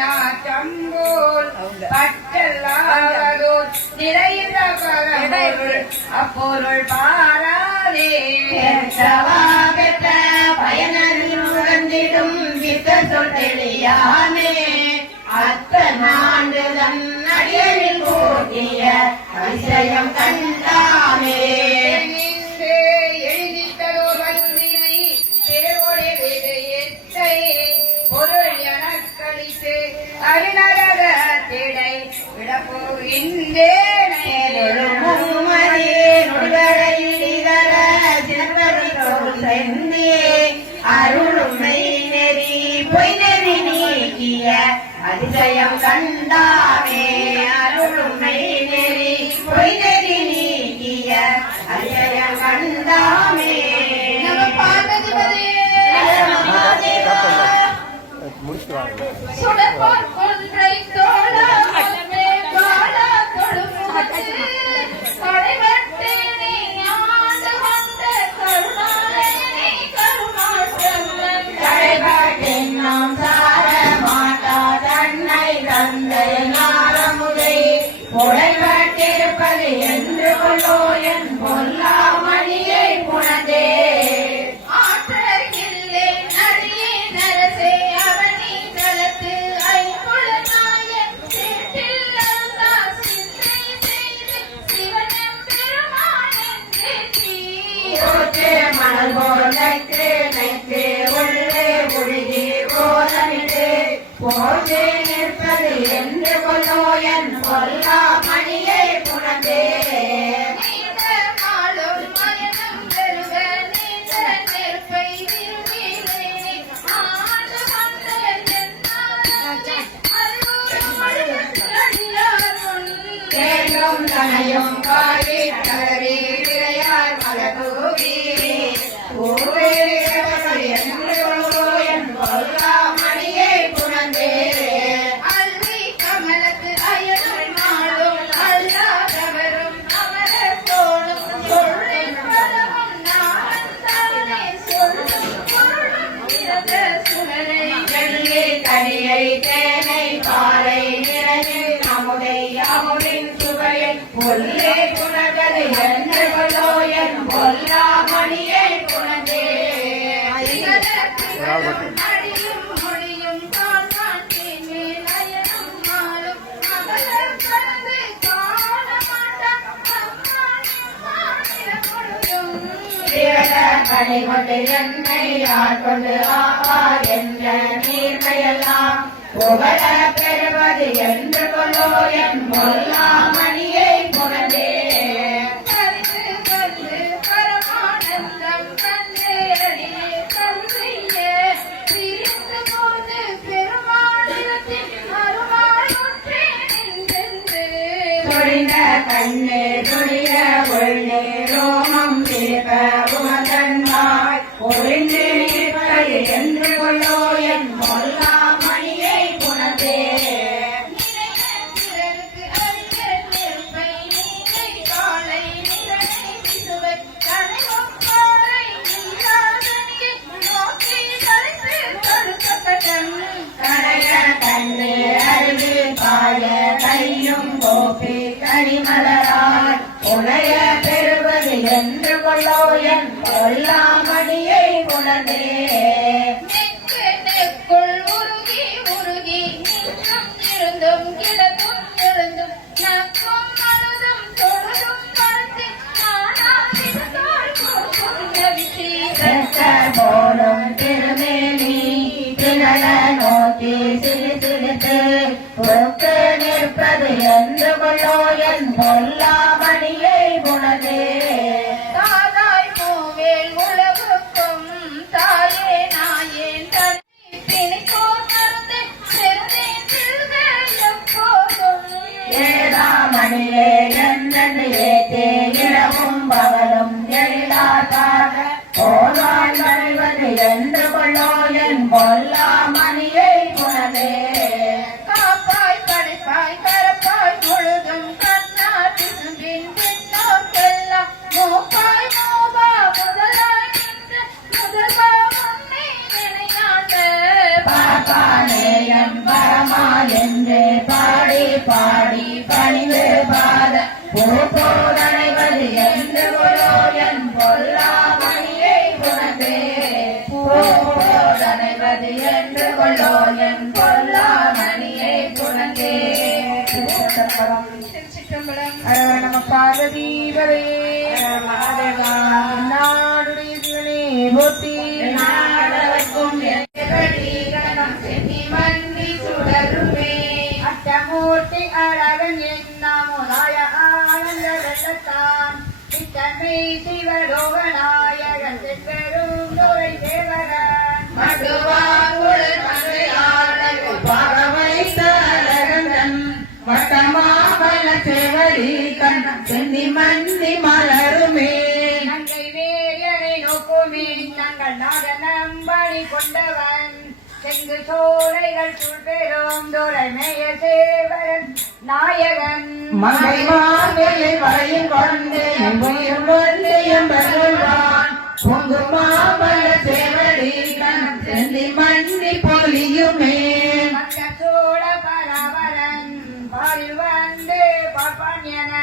நாச்சம்போல் பட்டல்லாதோர் நிறைந்த பகவொருள் அப்பொருள் பாராதே பெற்றவா பெற்ற பயனறிவு வந்திடும் வித்த சொல் தெளியாமே அத்தன் ஆண்டுதன் அடிகளில் கூட்டிய அதிசயம் கண்டாமே எழுதித்ததோ வல்வினை அருளுமை நெறி பொய் நெறி நீக்கிய அதிசயம் கண்டாமே அருளுமை நெறி பொய் நெறி நீக்கிய அதிசயம் கண்டாமே நம பார்வதிபதே சுடற்போர் கொன்றை தோழா மலமே பாலா தொழுமுகத்து கடைவெட்டு நீ ஆண்டு வந்த கருணாலயனே கருணாசந்தன் கடைபாட்டின் நாம் சார மாட்டா தன்னை தந்தை ஞானமுதை புடைபட்டிருப்பது என்று கொள்ளோ என் பொல்லா மணியை புணதே ஆற்றகில்லே நடியே நரசே அவனி தலத்து ஐம்புலனாயன் சீட்டில் அல்லா சிந்தை செய்து சிவனம் பெருமானன் தேற்றி போற்றே மணல் போல் நைத்து நைத்து உள்ளே உருகி போதனிட்டு போற்றே நிற்பது என்று கொள்ளோ என் பொல்லா மணியை புணதே நீண்ட நாளும் மயனம் பெருக நீண்ட நெருப்பை விரும்பினேனே ஆண்டு வந்த என்னாலே அருளும் அடியார் முன் தேடும் தனையும் காடி தளரி விளையார் மலகூவி என்று கொள்ளோ என் பொல்லா மணியை புணதே அல்வி கமலத்து அயனும் நாளும் அல்லாதவரும் அமரர் தோளும் சொல்லின் பலமும் நாளந்தானே சொல்லும் பொருளும் இறந்த சுடரை வெள்ளி கனியை தேனை பாலை நிறையில் அமுதை அமுதின் சுவையை புல்லே புணர்வது என்று கொள்ளோ என் பொல்லா மணியை புணதே அடியும் மொழியும் காண்பான் மேல் அயனும் நாளும் அமரர் கடந்து காண மாட்டான் கனி கொண்டு என்னை ஆட்கொண்டு ஆவா என்ற நீர்மையெல்லாம் புகழ பெறுவது என்று கொள்ளோ என் பொல்லா மணியை புணதே கருத்து வந்து பரமானந்தம் கண்டேடியே கருத்தைய பிரிந்து போது பெருமானிடத்தில் அருவாயுற்றே நின்றென்று துணிந்த கண்ணே துணிய உள்ளே ரோமம் தீர்க்க உமதன்மாய் ஒழிந்து நிற்பது என்று கொள்ளோ என் பொல்லா மணியை புணதே பிறருக்கு அரிய நெருப்பை நீரை காலை நிழலை விசுவை கனைவும் பாறை நீராதனியை நோக்கி கலைத்து தடுக்கப்பட்டம் கனக கண்ணீர் அருவி பாய கையும் கோப்பி கனிமலரால் உடைய பெறுவது என்று கொள்ளோ என் பொல்லா மணியை புணதே நெக்கு நெக்குள் உருகி உருகி நின்றும் இருந்தும் கிடக்கும் எழுந்தும் நக்கும் அழுதும் தொழுதும் படுத்தி நானாவிருந்தாள் கொடுக்கும் நவிச்சி பெற்ற போலும் திருமேனி திகழ நோக்கி சிலி சிலித்து பொறுத்து நிற்பது என்று கொள்ளோ என் பொல்லா மணியை புணதே தாதாய் மூவேல் உலகுக்கும் தாயே நாயேன் தன்னை பிணிக்கோர் மருந்து செருந்தேன் திருக எப்போதும் ஏதாமணியே என்றென்று ஏத்தே இரவும் பகலும் எழிலாட்டாக போதாய் மறைவது என்று கொள்ளோ என் பொல்லா மணியை புணதே காப்பாய் படைப்பாய் கரப்பாய் முழுதும் கண்ணார் பிசும்பின் பின்னோர்க்கெல்லாம் மூப்பாய் மூவா முதலாய் நின்ற முதல்வா முன்னே நினையாண்ட பாப்பானேயம் பரமா என்று பாடி பாடி பணிந்து பாத பூப்போதனைவது என்று கொள்ளோ என் பொல்லா மணியை புணதே பூப்போதனைவது என்று கொள்ளோ என் பொல்லா மணியை புணதே திருச்சிற்றம்பலம் நம பார்வதீபரே மகாதேவா நாடுடைய சிவனே போற்றி நாடவர்க்கும் சென்னி மண்டி சுடருமே அட்டமூர்த்தி அழகன் என் நாமோ நாய திருப்பெரும் துறை தேவரன் மட்டுவாங்குழல் மங்கையாளர் பாகவைத்த அழகன் வட்டமாமல செவடி கண்ணம் சென்னி மன்னி மலருமே நங்கை வேயனை நோக்குமே தங்கள் நாதனம்படி கொண்டவன் செங்கு சோலைகள் சூழ்பெரும் துறை மேய சேவரன் நாயகன் மங்கை மார்களை வரையும் கொண்டு எம்புயும் கொண்டு எம்பருள்வான் பொங்கு மாமல செவடி கண்ணம் சென்னி மன்னி பொலியுமே மந்த சோழ பரவரன் பாரில் வந்து பார்ப்பான் என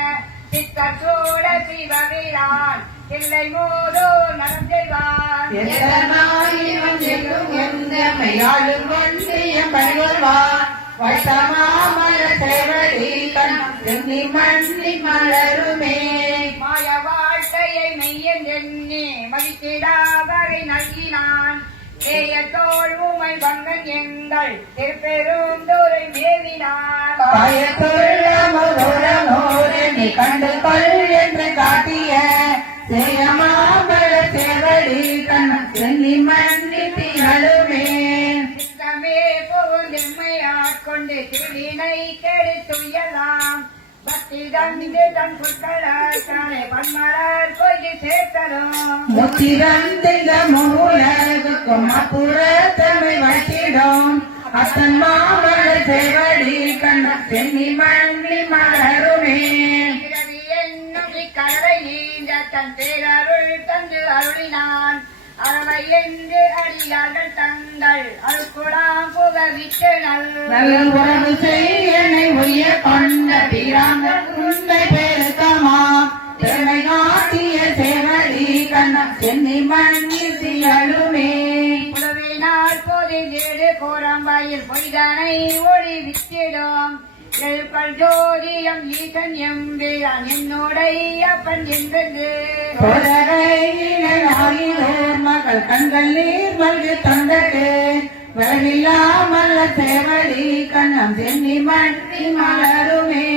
சித்தர் சோழ சிவவிரான் இல்லை மோதோ நடந்தேவான் எத்தனாயிரம் செல்லும் எந்தமையாளும் கொண்டு எம்பருள்வான் வட்டமாமல செவடி கண்ணம் சென்னி மன்னி மலருமே மாய வாழ்க்கையை மெய்யெண்ணி மதித்திடாதவை நல்கினான் ஏய தோல் உமை வங்கன் எங்கள் திருப்பெரும் துறை மேவினான் பயத்துள்ள முதலனோரை கண்டு கொள் என்று காட்டிய செய்யமாமல செவடி கண்ணம் சென்னி மன்னி திகழுமே சித்தமே புகுந்தெம்மையாட்கொண்டு திருவினை கெடுத்துயலாம் பக்தி தந்து தன் புட்களாலே பன்மலர் கொய்து சேர்த்தரும் முத்திரந்தில மூலகுக்கும் அப்புறத்தமை வச்சிடும் அத்தன் மாமல செவடி கண்ணம் சென்னி மன்னி மலருமே பிறவி என்னும் இக்கடவை நீண்ட தன் பேரருள் தந்து அருளினான் அறவை என்று அடியார்கள் தங்கள் அருக்குடாம் புக விட்டு நல்ல உறவு செய்யனை உய கொண்ட பிராங்க உண்மை பெருக்கமா திறமை காட்டிய செவடி கண்ணம் சென்னி மன்னி திகழுமே புலவினால் பொதிந்தேடு கோரம்பாயில் பொய்தனை ஒளி வித்திடும் எழுப்பல் ஜோதியம் ஈசன் எம்பிரான் என்னுடைய அப்பன் என்றது கொடகையினர் மகள் கண்கள் நீர் மல்கு தொண்டது வரவில்லாமல் செவடி கண்ணம் சென்னி மன்னி மலருமே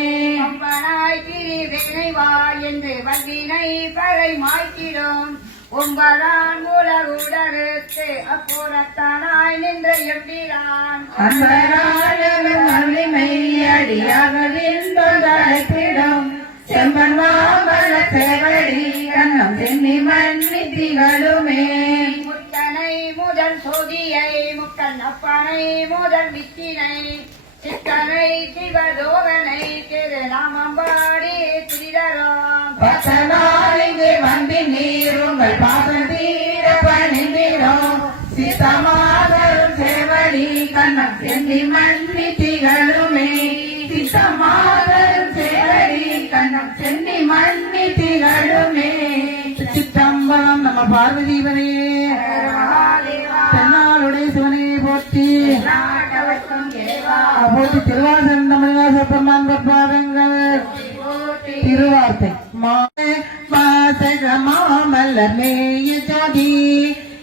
அம்பனாய் திரிவேனை வா என்று வல்வினை பகை மாய்த்திடும் ஒன்பதாம் உலகுடருக்கு அப்புறத்தானாய் நின்ற எம்பிரான் அன்பராலும் அருளிமை அடியாகவின் தொண்டழைப்பிடும் செம்பன் மாமல செவடி கண்ணம் சென்னி மன்னி திகழுமே முத்தனை முதல் சோதியை முக்கன் அப்பனை முதல் வித்தினை சித்தனை சிவதோகனை திருநாமம்பாடி திரிதரும் பசனாலிங்கு வம்பின் நீர் உங்கள் பாசம் தீர பணிந்திடும் சித்தமாதரும் செவடி கண்ணம் சென்னி மன்னி திகழுமே சித்தமாதரும் செவடி கண்ணம் சென்னி மன்னி திகழுமே சித்தம்பலம் நம்ம பார்வதீவரே தென்னாளுடைய சிவனை போற்றி போற்றி திருவாசன் தமிழாச பெருமான் பாதங்கள் திருவார்த்தை வாசக மாமல்லர் மேய ஜோதி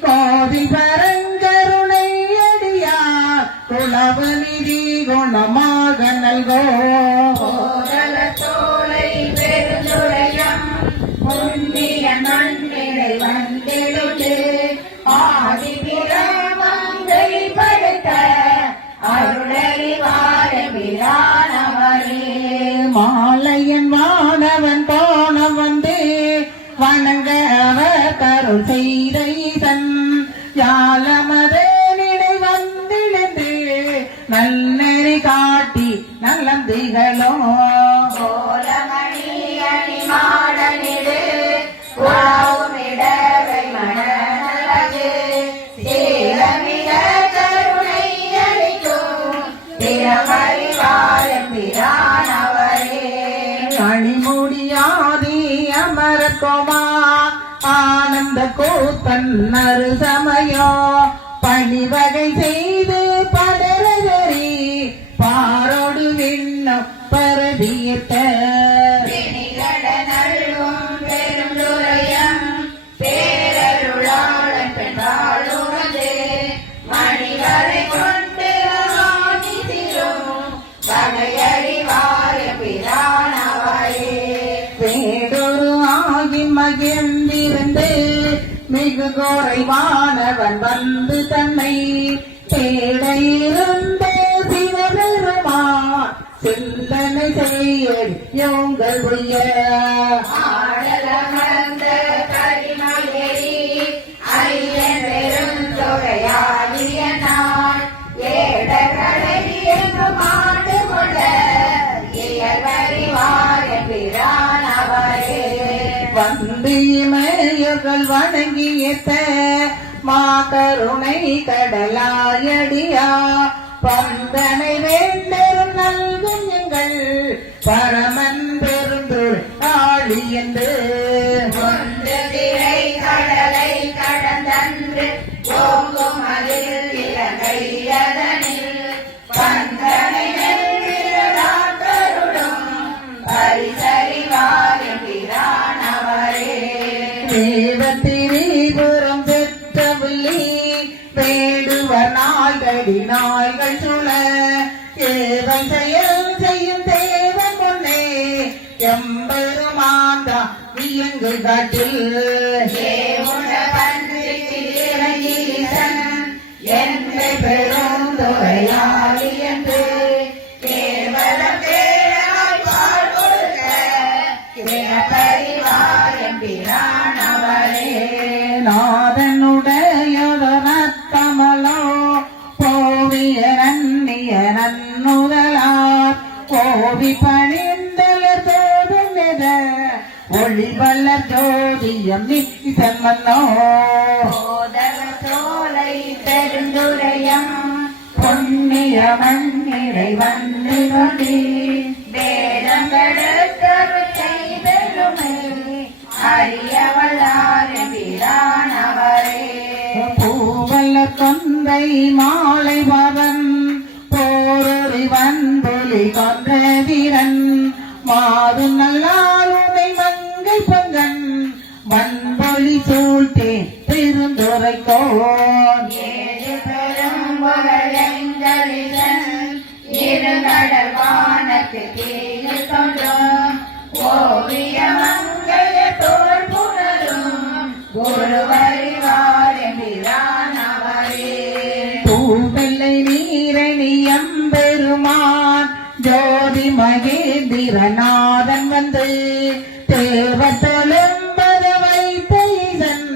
கோதி பரங்கருணை அடியா குளவு நிதி குணமாக நல்கோ கோதல சோலை பெருந்துரையம் புண்ணிய மண்ணிலை வந்திடுது ஆதி பிரமங்கை படுத்த அருளறிவார பிரானவரே மாலையன் வானவன் போன வந்து வணங்க அவர் கருள் செய்த ஈசன் யாழமதே நினை வந்திழந்து நல்லெறி காட்டி நல்லம் திகழும் கோலமணி அணி மாடனிடு உலாவுமிடவை மணநலகு சேலமிட கருணை அளிக்கும் திறமறிவாயம் பிரானவரே அணிமுடியாதி அமரக்கோமா ஆனந்த கூத்தன் நறு சமயோ பணிவகை செய்து படரதறி பாரோடு விண்ணம் பரதியிட்ட நல்கும் பெருந்துரையம் பேரருளாளன் பெண்பாளுவது மணிவரை கொண்டு வகையறிவார பிரானவரே வேடொரு ஆகி மகிழ்ந்திருந்து மிகு குறைவானவன் வந்து தன்னை தேட இருந்த சிவபெருமான் சிந்தனை செய்ய யோங்கள் உய்ய ஆடலமர்ந்த கரிமலேறி ஐயன் பெருந்தொகையாடிய நாள் ஏடர்களை எங்கும் ஆண்டு கொண்ட இயல்வறிவார் எம்பிரானவரே வந்திமேயர்கள் வணங்கியத்த மா கருணை கடலாயடியா பந்தனை வேண்டரும் நல்கும் எங்கள் பரமன் பெருந்து ஆளி என்று ஒன்று திரை கடலை கடந்தன்று ஓங்கும் அதில் இலங்கை அதனில் பந்தனை வென்றிரடாக்கருடும் பரிசறிவார் எம்பிரானவரே தேவத்திரிபுரம் பெற்றவில்லி வேடுவர் நாள்கடி நாள்கள் சுழ ஏவல் செயல் செய்யும் தேவன் முன்னே எம்பெருமாந்தா இயங்கு காட்டில் ஏவுட பன்றிரீசன் என்று பெருந்துரையாளி என்று கேவல பேராய் பால் கொடுக்க பரிவார் எம்பிரானவரே நாதனுடையதமலோ போவிய நன்னிய நன்னுதலார் கோவி பணிந்தலர் தோதும் ஒளிவல்லர் ஜோதியம் நித்தன் மன்னோ போதவ சோலை பெருந்துரையம் பொன்னிய மண்ணிறை வந்து கொண்டி வேதங்கெடுத்தரு செய்தெருமை அறியவல்லார் எம்பிரானவரே பூவல்ல கொன்றை மாலை பவன் போரொறிவன் புலி கொன்ற வீரன் மாது நல்லாளுமை மங்கை பங்கன் வன்பொலி சூழ்த்தே பெருந்துரைக்கோன் ஏழு பெரும்புகழெங்களிதன் இருங்கடல் வானத்து கீழ் கொண்டும் ஓவிய மங்கைய தோல் புணரும் குருவறிவார் எம்பிரானவரே பூவெல்லை நீரணியம் பெருமான் ஜோதி மகேந்திரநாதன் வந்து தேவத்தெழும்பத வைத்த இதன்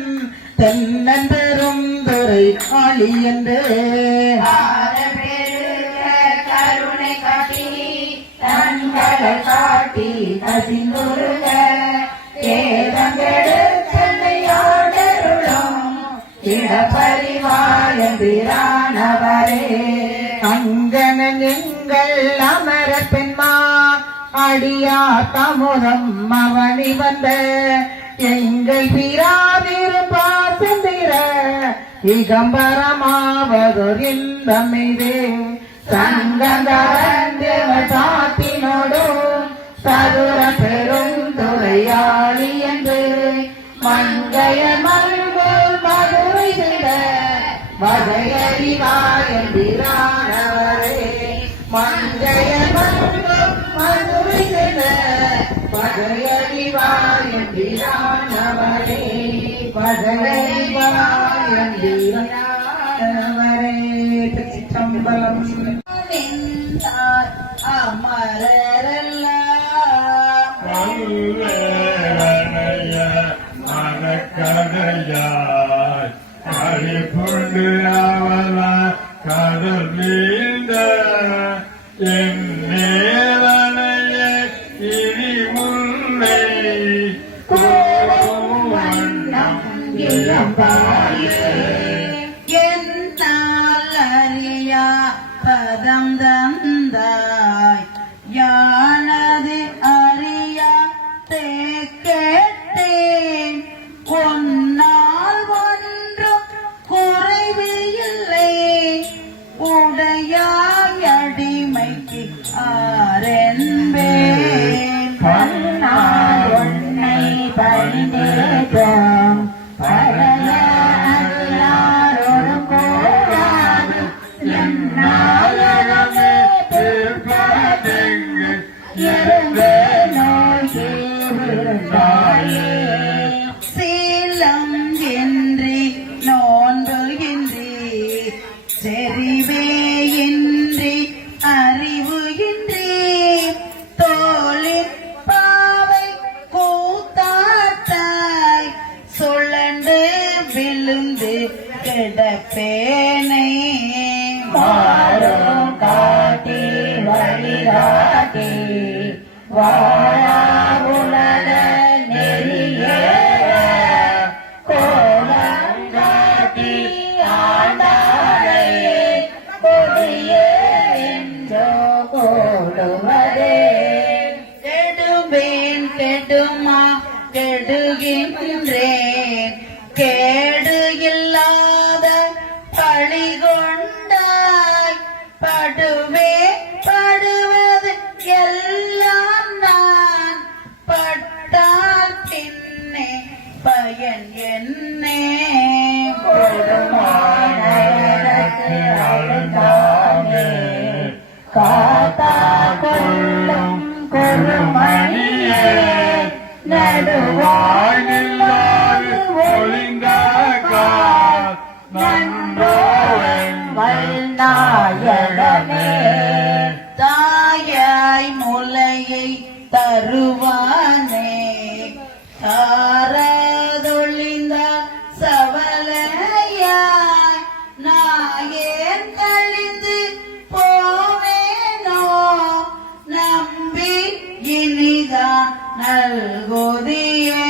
தென்னன் பெரும் துறை ஆளி என்று பெருக கருணை காட்டி தன்களை காட்டி கசிந்துருக ஏதங்கெடுத்தனையாடருளும் இடப்பரிவார் எம்பிரானவரே அங்கனன் எங்கள் அமர பெண்மா அடியா தமுதம் அவனி வந்த எங்கள் பிராதிரும் பாசந்திர இகம்பரமாவதொர் இன்பம் இது சங்கந்தரந்தேவ சாத்தினோடும் சதுர பெருந்துரையாளி என்று மங்கைய மல்கோல் மதுரை விட வகையறிவாயன் பிரானவரே மங்கைய மல்கோல் மதுரை விட வகையறிவாயன் பிரானவரே வகையறிவாயன் பிரானவரே திருச்சிற்றம்பலம் நின்றார் அமரரெல்லாம் பல்வேறனைய மனக்கதையாய் அழிப்புண்டு அவலா கடல் வீழ்ந்த என் நேரனைய இனி முல்லை கோரும் வண்ணம் இளம்பாயே என்னால் அறியா பதம் தந்தாய் யானது அறியா கேட்டேன் உன்னால் ஒன்றும் குறைவு இல்லை உடையாய் அடிமைக்கு ஆரென்பேன் கண்ணால் உன்னை பணிந்தேன் பரல அல்லாரோடும் போராது என்னாலும் விழுந்து கிடப்பேனை மாறும் காட்டி வழிகாட்டி வாழா உலக நெறியே கோலம் காட்டி ஆண்டாரை கொடியே என்றோ கோடுவதே கெடுவேன் கெடுமா கெடுகின்றேன் கேடு இல்லாத பழி கொண்டாய் படுவே படுவது எல்லாம் நான் பட்டால் பின்னே பயன் என்னே காத்தா கொள்ளும் குருமணியே நடுவாய் நில்லாது ஒளிந்தாக்கால் நன்றோவென் வல்நாயகமே தாயாய் முலையை தருவானே தாரதொழிந்த சவலையாய் நாயேன் கழிந்து போவேனோ நம்பி இனிதான் நல்கொதியே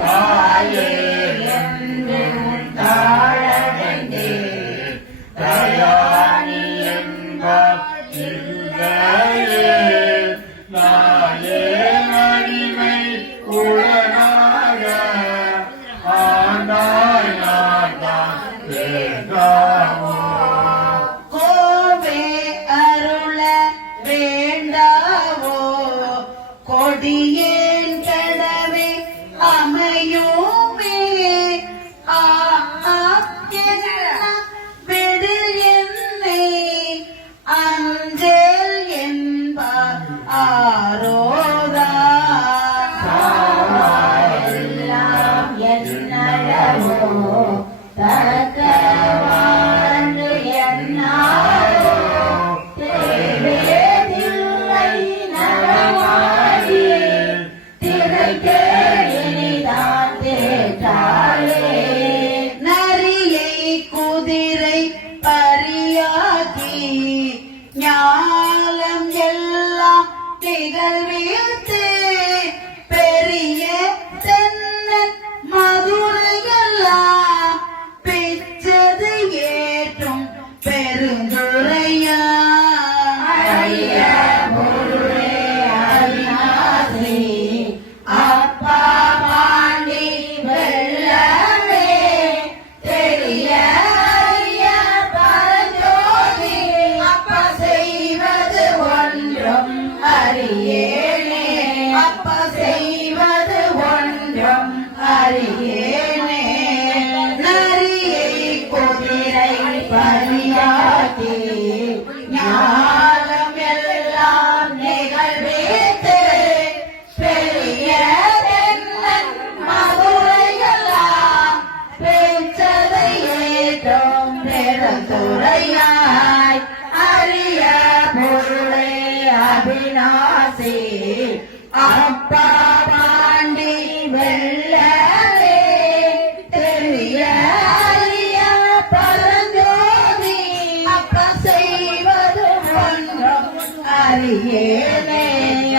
தாயே என்று தாழவே தயானி என்பார் இல்லையே நாயே அடிமை உடனாக ஆனாய் நான் வேண்டாமோ கோவே அருள வேண்டாவோ கொடியேன் கடவே அமையுமே ஆ விடில் என்னை அஞ்சேல் என்பார் ஆரோதா எல்லாம் என்னழவோ தக்க வாழ்ந்து என்னாரோ தேவேதில்லை நலமாடி திரைக்கே இனிதான் தேற்றாளே நரியை குதிரை பரியாக்கி ஞாலம் எல்லாம் நிகழ்வித்து பெரிய தென்னன் மதுரையெல்லாம் பிச்சது ஏற்றும் பெருந்துரையா அரிய பொருளே அவிநாசி அப்பா பாண்டி வெள்ளமே தெரிய அரிய பரஞ்சோதி அப்பா செய்வது ஒன்றும் அறியேனே அப்பா செய்வது ஒன்றும் அறியேனே நரியை குதிரை பரியாக்கி ஞானம் எல்லாம் நிகழ்வித்து பெரிய தென்னன் மதுரையெல்லாம் பேச்சதை ஏற்றும் பெருந்துரையாய் அரிய பொருளே அபிநாசி அப்பா பாண்டி வெள்ளவே தெரிய அரிய பரஞ்சோதி அப்பா செய்வது ஒன்றும் அறியேனே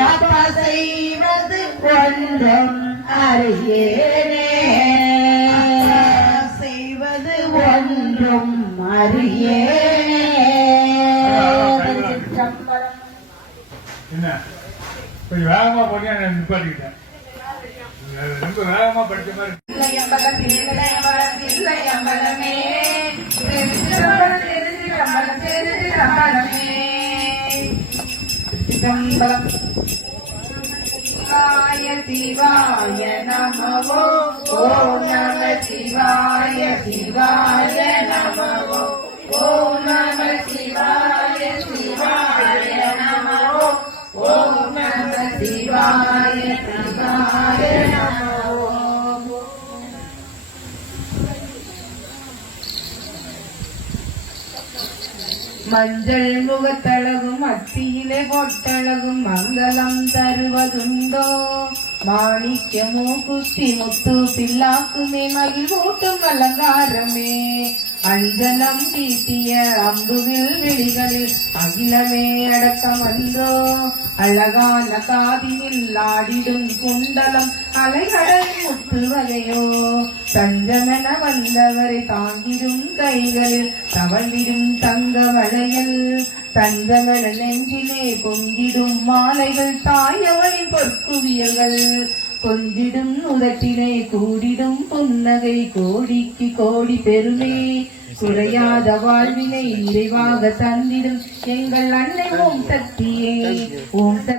அப்பா செய்வது ஒன்றும் அறியேனே செய்வது ஒன்றும் அறியேனே என்ன கொஞ்சம் வேகமா போட்டு நான் நிப்பாட்டிக்கிட்டேன் ரொம்ப வேகமா படிச்ச மாதிரி சிவாய நமவோ ஓம் நம சிவாய சிவாய நமவோ ஓம் நம சிவாய சிவாய நமவோ ஓம் நம சிவாய சிவாய நமவோ. மஞ்சள் முகத்தழகும் அத்தியிலே பொட்டழகும் மங்களம் தருவதுண்டோ மாணிக்கமோ குச்சி முத்து பில்லாக்குமே மகிழ் ஊட்டும் அலங்காரமே அஞ்சனம் தீட்டிய அம்புவில் விழிகளில் அகிலமே அடக்கம் அன்றோ அழகான காதினில் ஆடிடும் குண்டலம் அலைகடல் முத்து வகையோ தஞ்சமென வந்தவரை தாங்கிடும் கைகளில் தவழ்ந்திடும் தங்க வளையல் தஞ்சமென நெஞ்சிலே பொங்கிடும் மாலைகள் தாயவனின் பொற்குவியல்கள் கொஞ்சிடும் உதட்டிலே கூடிடும் புன்னகை கோடிக்கு கோடி பெருமை குறையாத வாழ்வினை நிறைவாக தந்திடும் எங்கள் அன்னை ஓம் சக்தியே ஓம் சக்தி